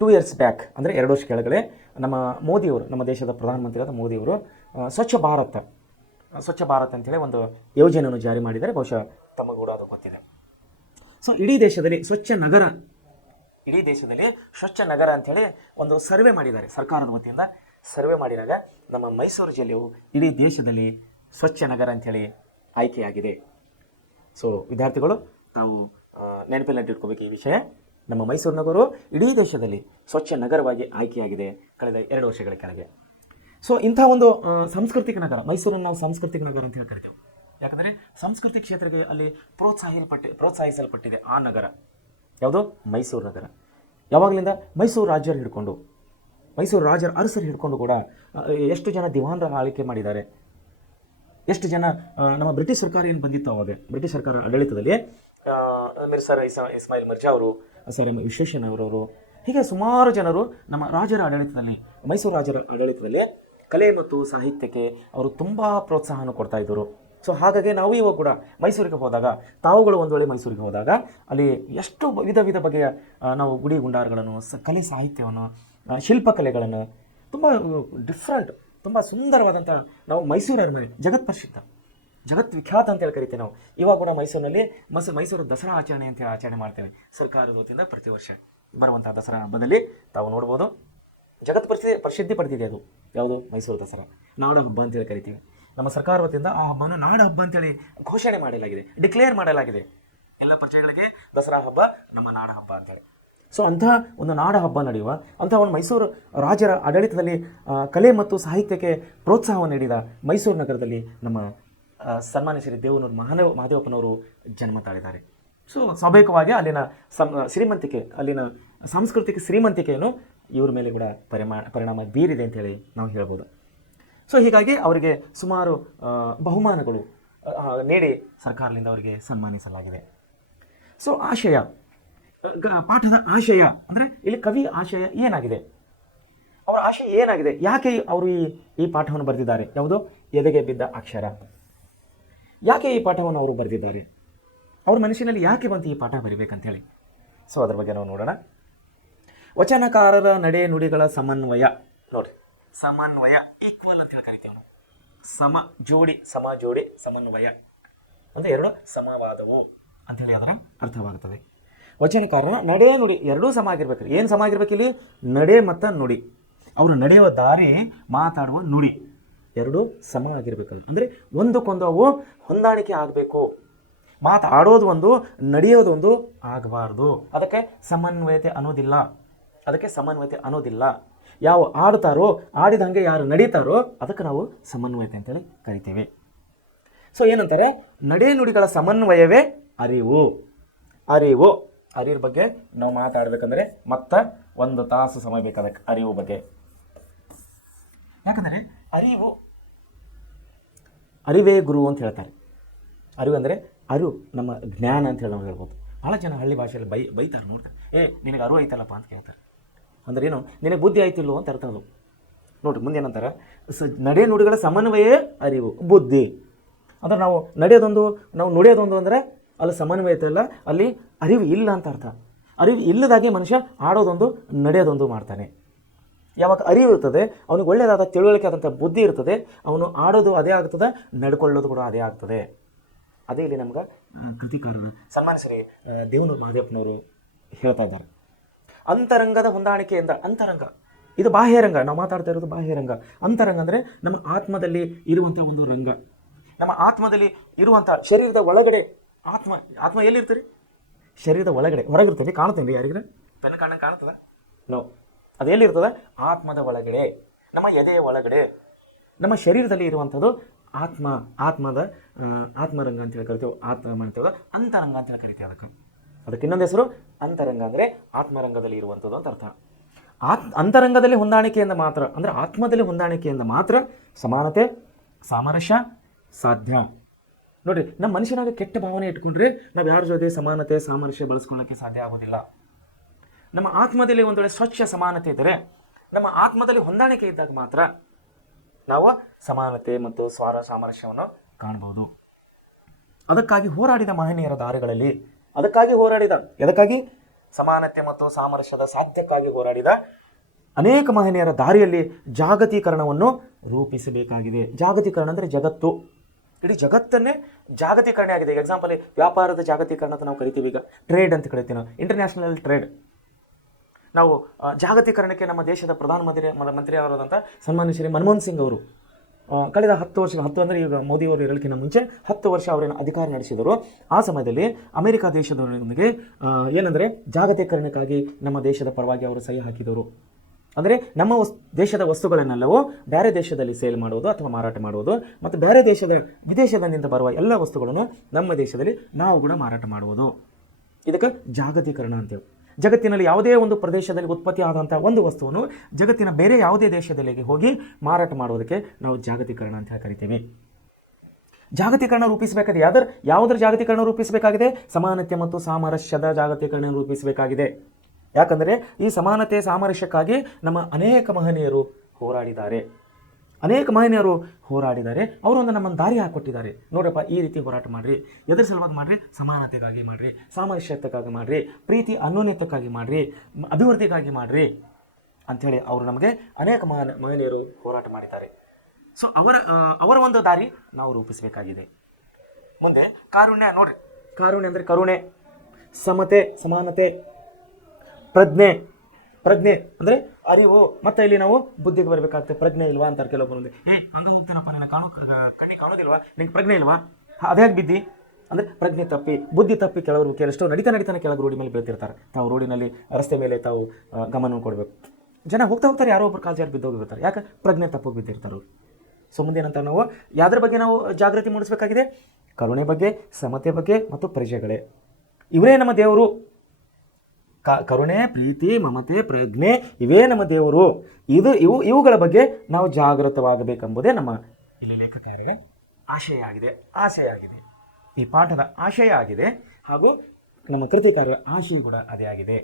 2 years ಬ್ಯಾಕ್, ಅಂದರೆ 2 ವರ್ಷ ಕೆಳಗಡೆ ನಮ್ಮ ಮೋದಿಯವರು, ನಮ್ಮ ದೇಶದ ಪ್ರಧಾನಮಂತ್ರಿಯಾದ ಮೋದಿಯವರು ಸ್ವಚ್ಛ ಭಾರತ್ ಅಂತೇಳಿ ಒಂದು ಯೋಜನೆಯನ್ನು ಜಾರಿ ಮಾಡಿದ್ದಾರೆ. ಬಹುಶಃ ತಮಗೂ ಕೂಡ ಅದು ಗೊತ್ತಿದೆ. ಸೊ ಇಡೀ ದೇಶದಲ್ಲಿ ಸ್ವಚ್ಛ ನಗರ ಅಂಥೇಳಿ ಒಂದು ಸರ್ವೆ ಮಾಡಿದ್ದಾರೆ, ಸರ್ಕಾರದ ವತಿಯಿಂದ ಸರ್ವೆ ಮಾಡಿದಾಗ ನಮ್ಮ ಮೈಸೂರು ಜಿಲ್ಲೆಯು ಇಡೀ ದೇಶದಲ್ಲಿ ಸ್ವಚ್ಛ ನಗರ ಅಂಥೇಳಿ ಆಯ್ಕೆಯಾಗಿದೆ. ಸೊ ವಿದ್ಯಾರ್ಥಿಗಳು ತಾವು ನೆನಪಿನಲ್ಲಿಟ್ಕೋಬೇಕು ಈ ವಿಷಯ. ನಮ್ಮ ಮೈಸೂರು ನಗರವು ಇಡೀ ದೇಶದಲ್ಲಿ ಸ್ವಚ್ಛ ನಗರವಾಗಿ ಆಯ್ಕೆಯಾಗಿದೆ ಕಳೆದ 2 ವರ್ಷಗಳ ಕೆಳಗೆ. ಸೊ ಇಂಥ ಒಂದು ಸಾಂಸ್ಕೃತಿಕ ನಗರ ಮೈಸೂರನ್ನು ನಾವು ಸಾಂಸ್ಕೃತಿಕ ನಗರ ಅಂತ ಹೇಳಿ ಕರಿತೇವೆ. ಯಾಕಂದರೆ ಸಾಂಸ್ಕೃತಿಕ ಕ್ಷೇತ್ರಕ್ಕೆ ಅಲ್ಲಿ ಪ್ರೋತ್ಸಾಹಿಸಲ್ಪಟ್ಟಿದೆ ಆ ನಗರ ಯಾವುದು? ಮೈಸೂರು ನಗರ. ಯಾವಾಗಲಿಂದ ಮೈಸೂರು ರಾಜರ ಅರಸರು ಹಿಡ್ಕೊಂಡು ಕೂಡ ಎಷ್ಟು ಜನ ದಿವಾನರ ಆಳ್ವಿಕೆ ಮಾಡಿದ್ದಾರೆ, ಎಷ್ಟು ಜನ ನಮ್ಮ ಬ್ರಿಟಿಷ್ ಸರ್ಕಾರ ಏನು ಬಂದಿತ್ತು ಅವಾಗ, ಬ್ರಿಟಿಷ್ ಸರ್ಕಾರ ಆಡಳಿತದಲ್ಲಿ ಸರ್ ಇಸ್ಮಾಯಿಲ್ ಮಿರ್ಜಾ ಅವರು, ಸರ್ ವಿಶ್ವೇಶ್ವರಯ್ಯನವರು, ಹೀಗೆ ಸುಮಾರು ಜನರು ನಮ್ಮ ಮೈಸೂರು ರಾಜರ ಆಡಳಿತದಲ್ಲಿ ಕಲೆ ಮತ್ತು ಸಾಹಿತ್ಯಕ್ಕೆ ಅವರು ತುಂಬ ಪ್ರೋತ್ಸಾಹವನ್ನು ಕೊಡ್ತಾ ಇದ್ದರು. ಸೊ ಹಾಗಾಗಿ ನಾವು ಇವಾಗ ಕೂಡ ಮೈಸೂರಿಗೆ ಹೋದಾಗ, ತಾವುಗಳು ಒಂದು ವೇಳೆ ಮೈಸೂರಿಗೆ ಹೋದಾಗ ಅಲ್ಲಿ ಎಷ್ಟು ವಿಧ ಬಗೆಯ ನಾವು ಗುಡಿ ಗುಂಡಾರಗಳನ್ನು, ಕಲೆ ಸಾಹಿತ್ಯವನ್ನು, ಶಿಲ್ಪಕಲೆಗಳನ್ನು, ತುಂಬ ಡಿಫ್ರೆಂಟ್, ತುಂಬ ಸುಂದರವಾದಂಥ ನಾವು ಮೈಸೂರು ಅರಮನೆ ಜಗತ್ ವಿಖ್ಯಾತ ಅಂತೇಳಿ ಕರಿತೇವೆ ನಾವು. ಇವಾಗ ಕೂಡ ಮೈಸೂರಿನಲ್ಲಿ ಮೈಸೂರು ದಸರಾ ಆಚರಣೆ ಅಂತೇಳಿ ಆಚರಣೆ ಮಾಡ್ತೇವೆ ಸರ್ಕಾರದ ವತಿಯಿಂದ. ಪ್ರತಿ ವರ್ಷ ಬರುವಂಥ ದಸರಾ ಹಬ್ಬದಲ್ಲಿ ತಾವು ನೋಡ್ಬೋದು, ಜಗತ್ ಪ್ರಸಿದ್ಧಿ ಪಡೆದಿದೆ ಅದು. ಯಾವುದು? ಮೈಸೂರು ದಸರಾ ನಾಡ ಹಬ್ಬ ಅಂತೇಳಿ ಕರಿತೀವಿ. ನಮ್ಮ ಸರ್ಕಾರ ವತಿಯಿಂದ ಆ ಹಬ್ಬವನ್ನು ನಾಡ ಹಬ್ಬ ಅಂತೇಳಿ ಘೋಷಣೆ ಮಾಡಲಾಗಿದೆ, ಡಿಕ್ಲೇರ್ ಮಾಡಲಾಗಿದೆ. ಎಲ್ಲ ಪ್ರಜೆಗಳಿಗೆ ದಸರಾ ಹಬ್ಬ ನಮ್ಮ ನಾಡ ಹಬ್ಬ ಅಂತೇಳಿ. ಸೊ ಅಂಥ ಒಂದು ನಾಡ ಹಬ್ಬ ನಡೆಯುವ ಅಂಥ ಒಂದು ಮೈಸೂರು ರಾಜರ ಆಡಳಿತದಲ್ಲಿ ಕಲೆ ಮತ್ತು ಸಾಹಿತ್ಯಕ್ಕೆ ಪ್ರೋತ್ಸಾಹವನ್ನು ನೀಡಿದ ಮೈಸೂರು ನಗರದಲ್ಲಿ ನಮ್ಮ ಸನ್ಮಾನಿಸಿದ ದೇವನೂರು ಮಹಾದೇವಪ್ಪನವರು ಜನ್ಮ ತಾಳಿದ್ದಾರೆ. ಸೊ ಸ್ವಾಭಾವಿಕವಾಗಿ ಅಲ್ಲಿನ ಶ್ರೀಮಂತಿಕೆ, ಅಲ್ಲಿನ ಸಾಂಸ್ಕೃತಿಕ ಶ್ರೀಮಂತಿಕೆಯನ್ನು ಇವ್ರ ಮೇಲೆ ಕೂಡ ಪರಿಣಾಮ ಬೀರಿದೆ ಅಂತೇಳಿ ನಾವು ಹೇಳ್ಬೋದು. ಸೊ ಹೀಗಾಗಿ ಅವರಿಗೆ ಸುಮಾರು ಬಹುಮಾನಗಳು ನೀಡಿ ಸರ್ಕಾರದಿಂದ ಅವರಿಗೆ ಸನ್ಮಾನಿಸಲಾಗಿದೆ. ಸೊ ಪಾಠದ ಆಶಯ ಅಂದರೆ ಇಲ್ಲಿ ಕವಿ ಆಶಯ ಏನಾಗಿದೆ, ಅವರ ಆಶಯ ಏನಾಗಿದೆ, ಯಾಕೆ ಅವರು ಈ ಪಾಠವನ್ನು ಬರೆದಿದ್ದಾರೆ? ಯಾವುದು? ಎದೆಗೆ ಬಿದ್ದ ಅಕ್ಷರ. ಯಾಕೆ ಈ ಪಾಠವನ್ನು ಅವರು ಬರೆದಿದ್ದಾರೆ? ಅವ್ರ ಮನಸ್ಸಿನಲ್ಲಿ ಯಾಕೆ ಬಂತು ಈ ಪಾಠ ಬರಿಬೇಕಂತೇಳಿ. ಸೊ ಅದ್ರ ಬಗ್ಗೆ ನಾವು ನೋಡೋಣ. ವಚನಕಾರರ ನಡೆ ನುಡಿಗಳ ಸಮನ್ವಯ. ನೋಡಿರಿ, ಸಮನ್ವಯ ಈಕ್ವಲ್ ಅಂತ ಹೇಳಿ ಕರಿತೀವಿ ನಾವು. ಸಮ ಜೋಡಿ ಸಮನ್ವಯ ಅಂದರೆ ಎರಡು ಸಮವಾದವು ಅಂಥೇಳಿ ಅದರ ಅರ್ಥವಾಗುತ್ತದೆ. ವಚನಕಾರನ ನಡೆ ನುಡಿ ಎರಡೂ ಸಮ ಆಗಿರ್ಬೇಕು. ಏನು ಸಮ ಆಗಿರ್ಬೇಕು ಇಲ್ಲಿ? ನಡೆ ಮತ್ತು ನುಡಿ, ಅವರು ನಡೆಯುವ ದಾರಿ, ಮಾತಾಡುವ ನುಡಿ ಎರಡೂ ಸಮ ಆಗಿರ್ಬೇಕಲ್ಲ. ಅಂದರೆ ಒಂದಕ್ಕೊಂದು ಅವು ಹೊಂದಾಣಿಕೆ ಆಗಬೇಕು. ಮಾತಾಡೋದು ಒಂದು, ನಡೆಯೋದು ಒಂದು ಆಗಬಾರ್ದು. ಅದಕ್ಕೆ ಸಮನ್ವಯತೆ ಅನ್ನೋದಿಲ್ಲ. ಯಾವ ಆಡ್ತಾರೋ, ಆಡಿದಂಗೆ ಯಾರು ನಡೀತಾರೋ ಅದಕ್ಕೆ ನಾವು ಸಮನ್ವಯತೆ ಅಂತೇಳಿ ಕರಿತೇವೆ. ಸೊ ಏನಂತಾರೆ? ನಡೆ ನುಡಿಗಳ ಸಮನ್ವಯವೇ ಅರಿವು. ಅರಿವಿನ ಬಗ್ಗೆ ನಾವು ಮಾತಾಡಬೇಕಂದ್ರೆ ಮತ್ತೆ 1 ತಾಸು ಸಮಯ ಬೇಕಾದಕ್ಕೆ ಅರಿವು ಬಗ್ಗೆ. ಯಾಕಂದರೆ ಅರಿವೇ ಗುರು ಅಂತ ಹೇಳ್ತಾರೆ. ಅರಿವು ಅಂದರೆ ನಮ್ಮ ಜ್ಞಾನ ಅಂತ ಹೇಳಿ ನಾವು ಹೇಳ್ಬೋದು. ಭಾಳ ಜನ ಹಳ್ಳಿ ಭಾಷೆಯಲ್ಲಿ ಬೈತಾರೆ, ನೋಡ್ತಾರೆ, ನಿನಗೆ ಅರಿವು ಐತಲ್ಲಪ್ಪ ಅಂತ ಕೇಳ್ತಾರೆ. ಅಂದ್ರೆ ಏನು? ನಿನಗೆ ಬುದ್ಧಿ ಆಯ್ತಿಲ್ಲೋ ಅಂತ ಅರ್ಥ ಅದು. ನೋಡಿರಿ ಮುಂದೆ ಏನಂತಾರೆ? ನಡೆ ನುಡಿಗಳ ಸಮನ್ವಯವೇ ಅರಿವು, ಬುದ್ಧಿ. ಅಂದ್ರೆ ನಾವು ನುಡಿಯೋದೊಂದು ಅಂದರೆ ಅಲ್ಲಿ ಸಮನ್ವಯತೆ ಇಲ್ಲ, ಅಲ್ಲಿ ಅರಿವು ಇಲ್ಲ ಅಂತ ಅರ್ಥ. ಅರಿವು ಇಲ್ಲದಾಗೆ ಮನುಷ್ಯ ಆಡೋದೊಂದು, ನಡೆಯೋದೊಂದು ಮಾಡ್ತಾನೆ. ಯಾವಾಗ ಅರಿವು ಇರ್ತದೆ, ಅವನಿಗೆ ಒಳ್ಳೆಯದಾದ ತಿಳುವಳಿಕೆ ಆದಂಥ ಬುದ್ಧಿ ಇರ್ತದೆ, ಅವನು ಆಡೋದು ಅದೇ ಆಗ್ತದೆ, ನಡ್ಕೊಳ್ಳೋದು ಕೂಡ ಅದೇ ಆಗ್ತದೆ. ಅದೇ ಇಲ್ಲಿ ನಮ್ಗೆ ಕೃತಿಕಾರರು ಸನ್ಮಾನ್ಯ ಶ್ರೀ ದೇವನೂರು ಮಹಾದೇವಪ್ಪನವರು ಹೇಳ್ತಾ ಇದ್ದಾರೆ. ಅಂತರಂಗದ ಹೊಂದಾಣಿಕೆಯಿಂದ, ಅಂತರಂಗ ಇದು ಬಾಹ್ಯರಂಗ, ನಾವು ಮಾತಾಡ್ತಾ ಇರೋದು ಬಾಹ್ಯರಂಗ. ಅಂತರಂಗ ಅಂದರೆ ನಮ್ಮ ಆತ್ಮದಲ್ಲಿ ಇರುವಂಥ ಒಂದು ರಂಗ. ನಮ್ಮ ಆತ್ಮದಲ್ಲಿ ಇರುವಂಥ ಶರೀರದ ಒಳಗಡೆ ಆತ್ಮ ಎಲ್ಲಿರ್ತೀರಿ? ಶರೀರದ ಒಳಗಡೆ. ಹೊರಗಿರ್ತದೆ, ಕಾಣುತ್ತೇನೆ ಯಾರಿಗ್ರೆ? ಪೆನ್ ಕಾಣ್ತದ? ನೋ, ಅದು ಎಲ್ಲಿರ್ತದೆ? ಆತ್ಮದ ಒಳಗಡೆ, ನಮ್ಮ ಎದೆಯ ಒಳಗಡೆ. ನಮ್ಮ ಶರೀರದಲ್ಲಿ ಇರುವಂಥದ್ದು ಆತ್ಮರಂಗ ಅಂತೇಳಿ ಕರಿತೇವೆ. ಅಂತರಂಗ ಅಂತೇಳಿ ಕರಿತೇವೆ. ಅದಕ್ಕೆ ಇನ್ನೊಂದು ಹೆಸರು ಅಂತರಂಗ, ಅಂದರೆ ಆತ್ಮರಂಗದಲ್ಲಿ ಇರುವಂಥದ್ದು ಅಂತ ಅರ್ಥ. ಅಂತರಂಗದಲ್ಲಿ ಹೊಂದಾಣಿಕೆಯಿಂದ ಮಾತ್ರ, ಅಂದರೆ ಆತ್ಮದಲ್ಲಿ ಹೊಂದಾಣಿಕೆಯಿಂದ ಮಾತ್ರ ಸಮಾನತೆ ಸಾಮರಸ್ಯ ಸಾಧ್ಯ. ನೋಡಿರಿ, ನಮ್ಮ ಮನುಷ್ಯನಾಗ ಕೆಟ್ಟ ಭಾವನೆ ಇಟ್ಕೊಂಡ್ರೆ ನಾವು ಯಾರ ಜೊತೆ ಸಮಾನತೆ ಸಾಮರಸ್ಯ ಬಳಸ್ಕೊಳ್ಳೋಕ್ಕೆ ಸಾಧ್ಯ ಆಗೋದಿಲ್ಲ. ನಮ್ಮ ಆತ್ಮದಲ್ಲಿ ಒಂದು ವೇಳೆ ಸ್ವಚ್ಛ ಸಮಾನತೆ ಇದ್ದರೆ, ನಮ್ಮ ಆತ್ಮದಲ್ಲಿ ಹೊಂದಾಣಿಕೆ ಇದ್ದಾಗ ಮಾತ್ರ ನಾವು ಸಮಾನತೆ ಮತ್ತು ಸಾಮರಸ್ಯವನ್ನು ಕಾಣಬಹುದು. ಅದಕ್ಕಾಗಿ ಹೋರಾಡಿದ ಮಹನೀಯರ ದಾರಿಗಳಲ್ಲಿ, ಎದಕ್ಕಾಗಿ? ಸಮಾನತೆ ಮತ್ತು ಸಾಮರಸ್ಯದ ಸಾಧ್ಯಕ್ಕಾಗಿ ಹೋರಾಡಿದ ಅನೇಕ ಮಹನೀಯರ ದಾರಿಯಲ್ಲಿ ಜಾಗತೀಕರಣವನ್ನು ರೂಪಿಸಬೇಕಾಗಿದೆ. ಜಾಗತೀಕರಣ ಅಂದರೆ ಜಗತ್ತು, ಇಡೀ ಜಗತ್ತನ್ನೇ ಜಾಗತೀಕರಣ ಆಗಿದೆ. ಎಕ್ಸಾಂಪಲ್, ವ್ಯಾಪಾರದ ಜಾಗತೀಕರಣ ಅಂತ ನಾವು ಕರಿತೀವಿ. ಈಗ ಟ್ರೇಡ್ ಅಂತ ಕರಿತೀವಿ ನಾವು, ಇಂಟರ್ನ್ಯಾಷನಲ್ ಟ್ರೇಡ್. ನಾವು ಜಾಗತೀಕರಣಕ್ಕೆ ನಮ್ಮ ದೇಶದ ಪ್ರಧಾನಮಂತ್ರಿ ಅವರಾದಂಥ ಸನ್ಮಾನ್ಯ ಶ್ರೀ ಮನಮೋಹನ್ ಸಿಂಗ್ ಅವರು ಕಳೆದ 10 ವರ್ಷ, 10 ಅಂದರೆ ಈಗ ಮೋದಿಯವರು ಇರಲಿಕ್ಕಿಂತ ಮುಂಚೆ 10 ವರ್ಷ ಅವರೇನು ಅಧಿಕಾರ ನಡೆಸಿದರು. ಆ ಸಮಯದಲ್ಲಿ ಅಮೆರಿಕ ದೇಶದವರೊಂದಿಗೆ ಏನಂದರೆ ಜಾಗತೀಕರಣಕ್ಕಾಗಿ ನಮ್ಮ ದೇಶದ ಪರವಾಗಿ ಅವರು ಸಹಿ ಹಾಕಿದರು. ಅಂದರೆ ನಮ್ಮ ದೇಶದ ವಸ್ತುಗಳನ್ನೆಲ್ಲವೂ ಬೇರೆ ದೇಶದಲ್ಲಿ ಸೇಲ್ ಮಾಡುವುದು ಅಥವಾ ಮಾರಾಟ ಮಾಡುವುದು, ಮತ್ತು ಬೇರೆ ವಿದೇಶದಿಂದ ಬರುವ ಎಲ್ಲ ವಸ್ತುಗಳನ್ನು ನಮ್ಮ ದೇಶದಲ್ಲಿ ನಾವು ಕೂಡ ಮಾರಾಟ ಮಾಡುವುದು. ಇದಕ್ಕೆ ಜಾಗತೀಕರಣ ಅಂತೇಳಿ. ಜಗತ್ತಿನಲ್ಲಿ ಯಾವುದೇ ಒಂದು ಪ್ರದೇಶದಲ್ಲಿ ಉತ್ಪತ್ತಿ ಆದಂಥ ಒಂದು ವಸ್ತುವನ್ನು ಜಗತ್ತಿನ ಬೇರೆ ಯಾವುದೇ ದೇಶದಲ್ಲಿ ಹೋಗಿ ಮಾರಾಟ ಮಾಡೋದಕ್ಕೆ ನಾವು ಜಾಗತೀಕರಣ ಅಂತ ಕರಿತೀವಿ. ಜಾಗತೀಕರಣ ರೂಪಿಸಬೇಕಾಗಿದೆ. ಯಾವುದರ ಜಾಗತೀಕರಣ ರೂಪಿಸಬೇಕಾಗಿದೆ? ಸಮಾನತೆ ಮತ್ತು ಸಾಮರಸ್ಯದ ಜಾಗತೀಕರಣ ರೂಪಿಸಬೇಕಾಗಿದೆ. ಯಾಕಂದರೆ ಈ ಸಮಾನತೆ ಸಾಮರಸ್ಯಕ್ಕಾಗಿ ನಮ್ಮ ಅನೇಕ ಮಹನೀಯರು ಹೋರಾಡಿದ್ದಾರೆ. ಅವರೊಂದು ನಮ್ಮನ್ನು ದಾರಿ ಹಾಕಿಕೊಟ್ಟಿದ್ದಾರೆ. ನೋಡಪ್ಪ, ಈ ರೀತಿ ಹೋರಾಟ ಮಾಡಿರಿ, ಎದುರು ಸಲುವಾಗಿ ಮಾಡಿರಿ, ಸಮಾನತೆಗಾಗಿ ಮಾಡಿರಿ, ಸಾಮರಸ್ಯಕ್ಕಾಗಿ ಮಾಡಿರಿ, ಪ್ರೀತಿ ಅನ್ಯೋನ್ಯತೆಗಾಗಿ ಮಾಡಿರಿ, ಅಭಿವೃದ್ಧಿಗಾಗಿ ಮಾಡಿರಿ ಅಂಥೇಳಿ ಅವರು ನಮಗೆ ಅನೇಕ ಮಹನೀಯರು ಹೋರಾಟ ಮಾಡಿದ್ದಾರೆ. ಸೊ ಅವರ ಒಂದು ದಾರಿ ನಾವು ರೂಪಿಸಬೇಕಾಗಿದೆ. ಮುಂದೆ ಕಾರುಣ್ಯ. ನೋಡ್ರಿ, ಕಾರುಣ್ಯ ಅಂದರೆ ಕರುಣೆ, ಸಮತೆ, ಸಮಾನತೆ, ಪ್ರಜ್ಞೆ ಅಂದರೆ ಅರಿವು. ಮತ್ತೆ ಇಲ್ಲಿ ನಾವು ಬುದ್ಧಿಗೆ ಬರಬೇಕಾಗ್ತದೆ. ಪ್ರಜ್ಞೆ ಇಲ್ವಾ ಅಂತಾರೆ ಕೆಲವೊಬ್ಬರು. ಹಂಗೆ ಹೋಗ್ತಾನಪ್ಪ, ನಿನ್ನ ಕಣ್ಣಿಗೆ ಕಾಣೋದಿಲ್ವಾ, ನಿಂಗೆ ಪ್ರಜ್ಞೆ ಇಲ್ವಾ, ಅದ್ಯಾಕೆ ಬಿದ್ದಿ ಅಂದರೆ ಪ್ರಜ್ಞೆ ತಪ್ಪಿ, ಬುದ್ಧಿ ತಪ್ಪಿ ಕೆಲವಷ್ಟು ನಡೀತಾನೆ ಕೆಳಗೆ ರೋಡಿ ಮೇಲೆ ಬೀಳ್ತಿರ್ತಾರೆ. ತಾವು ರೋಡಿನಲ್ಲಿ ರಸ್ತೆ ಮೇಲೆ ತಾವು ಗಮನ ಕೊಡಬೇಕು. ಜನ ಹೋಗ್ತಾರೆ, ಯಾರೋ ಒಬ್ಬರು ಕಾಲು ಜಾರಿ ಬಿದ್ದೋಗಿರ್ತಾರೆ. ಯಾಕೆ? ಪ್ರಜ್ಞೆ ತಪ್ಪೋಗಿ ಬಿದ್ದಿರ್ತಾರೆ. ಸೊ ಮುಂದೆ ಏನಂತ ನಾವು ಯಾವುದ್ರ ಬಗ್ಗೆ ನಾವು ಜಾಗೃತಿ ಮೂಡಿಸಬೇಕಾಗಿದೆ? ಕರುಣೆ ಬಗ್ಗೆ, ಸಮತೆ ಬಗ್ಗೆ ಮತ್ತು ಪ್ರಜೆಗಳೇ, ಇವರೇ ನಮ್ಮ ದೇವರು. ಕರುಣೆ, ಪ್ರೀತಿ, ಮಮತೆ, ಪ್ರಜ್ಞೆ ಇವೇ ನಮ್ಮ ದೇವರು. ಇವುಗಳ ಬಗ್ಗೆ ನಾವು ಜಾಗೃತವಾಗಬೇಕೆಂಬುದೇ ನಮ್ಮ ಇಲ್ಲಿ ಲೇಖಕರ ಆಶಯ ಆಗಿದೆ. ಈ ಪಾಠದ ಆಶಯ ಆಗಿದೆ, ಹಾಗೂ ನಮ್ಮ ಕೃತಿಕಾರರ ಆಶಯ ಕೂಡ ಅದೇ ಆಗಿದೆ.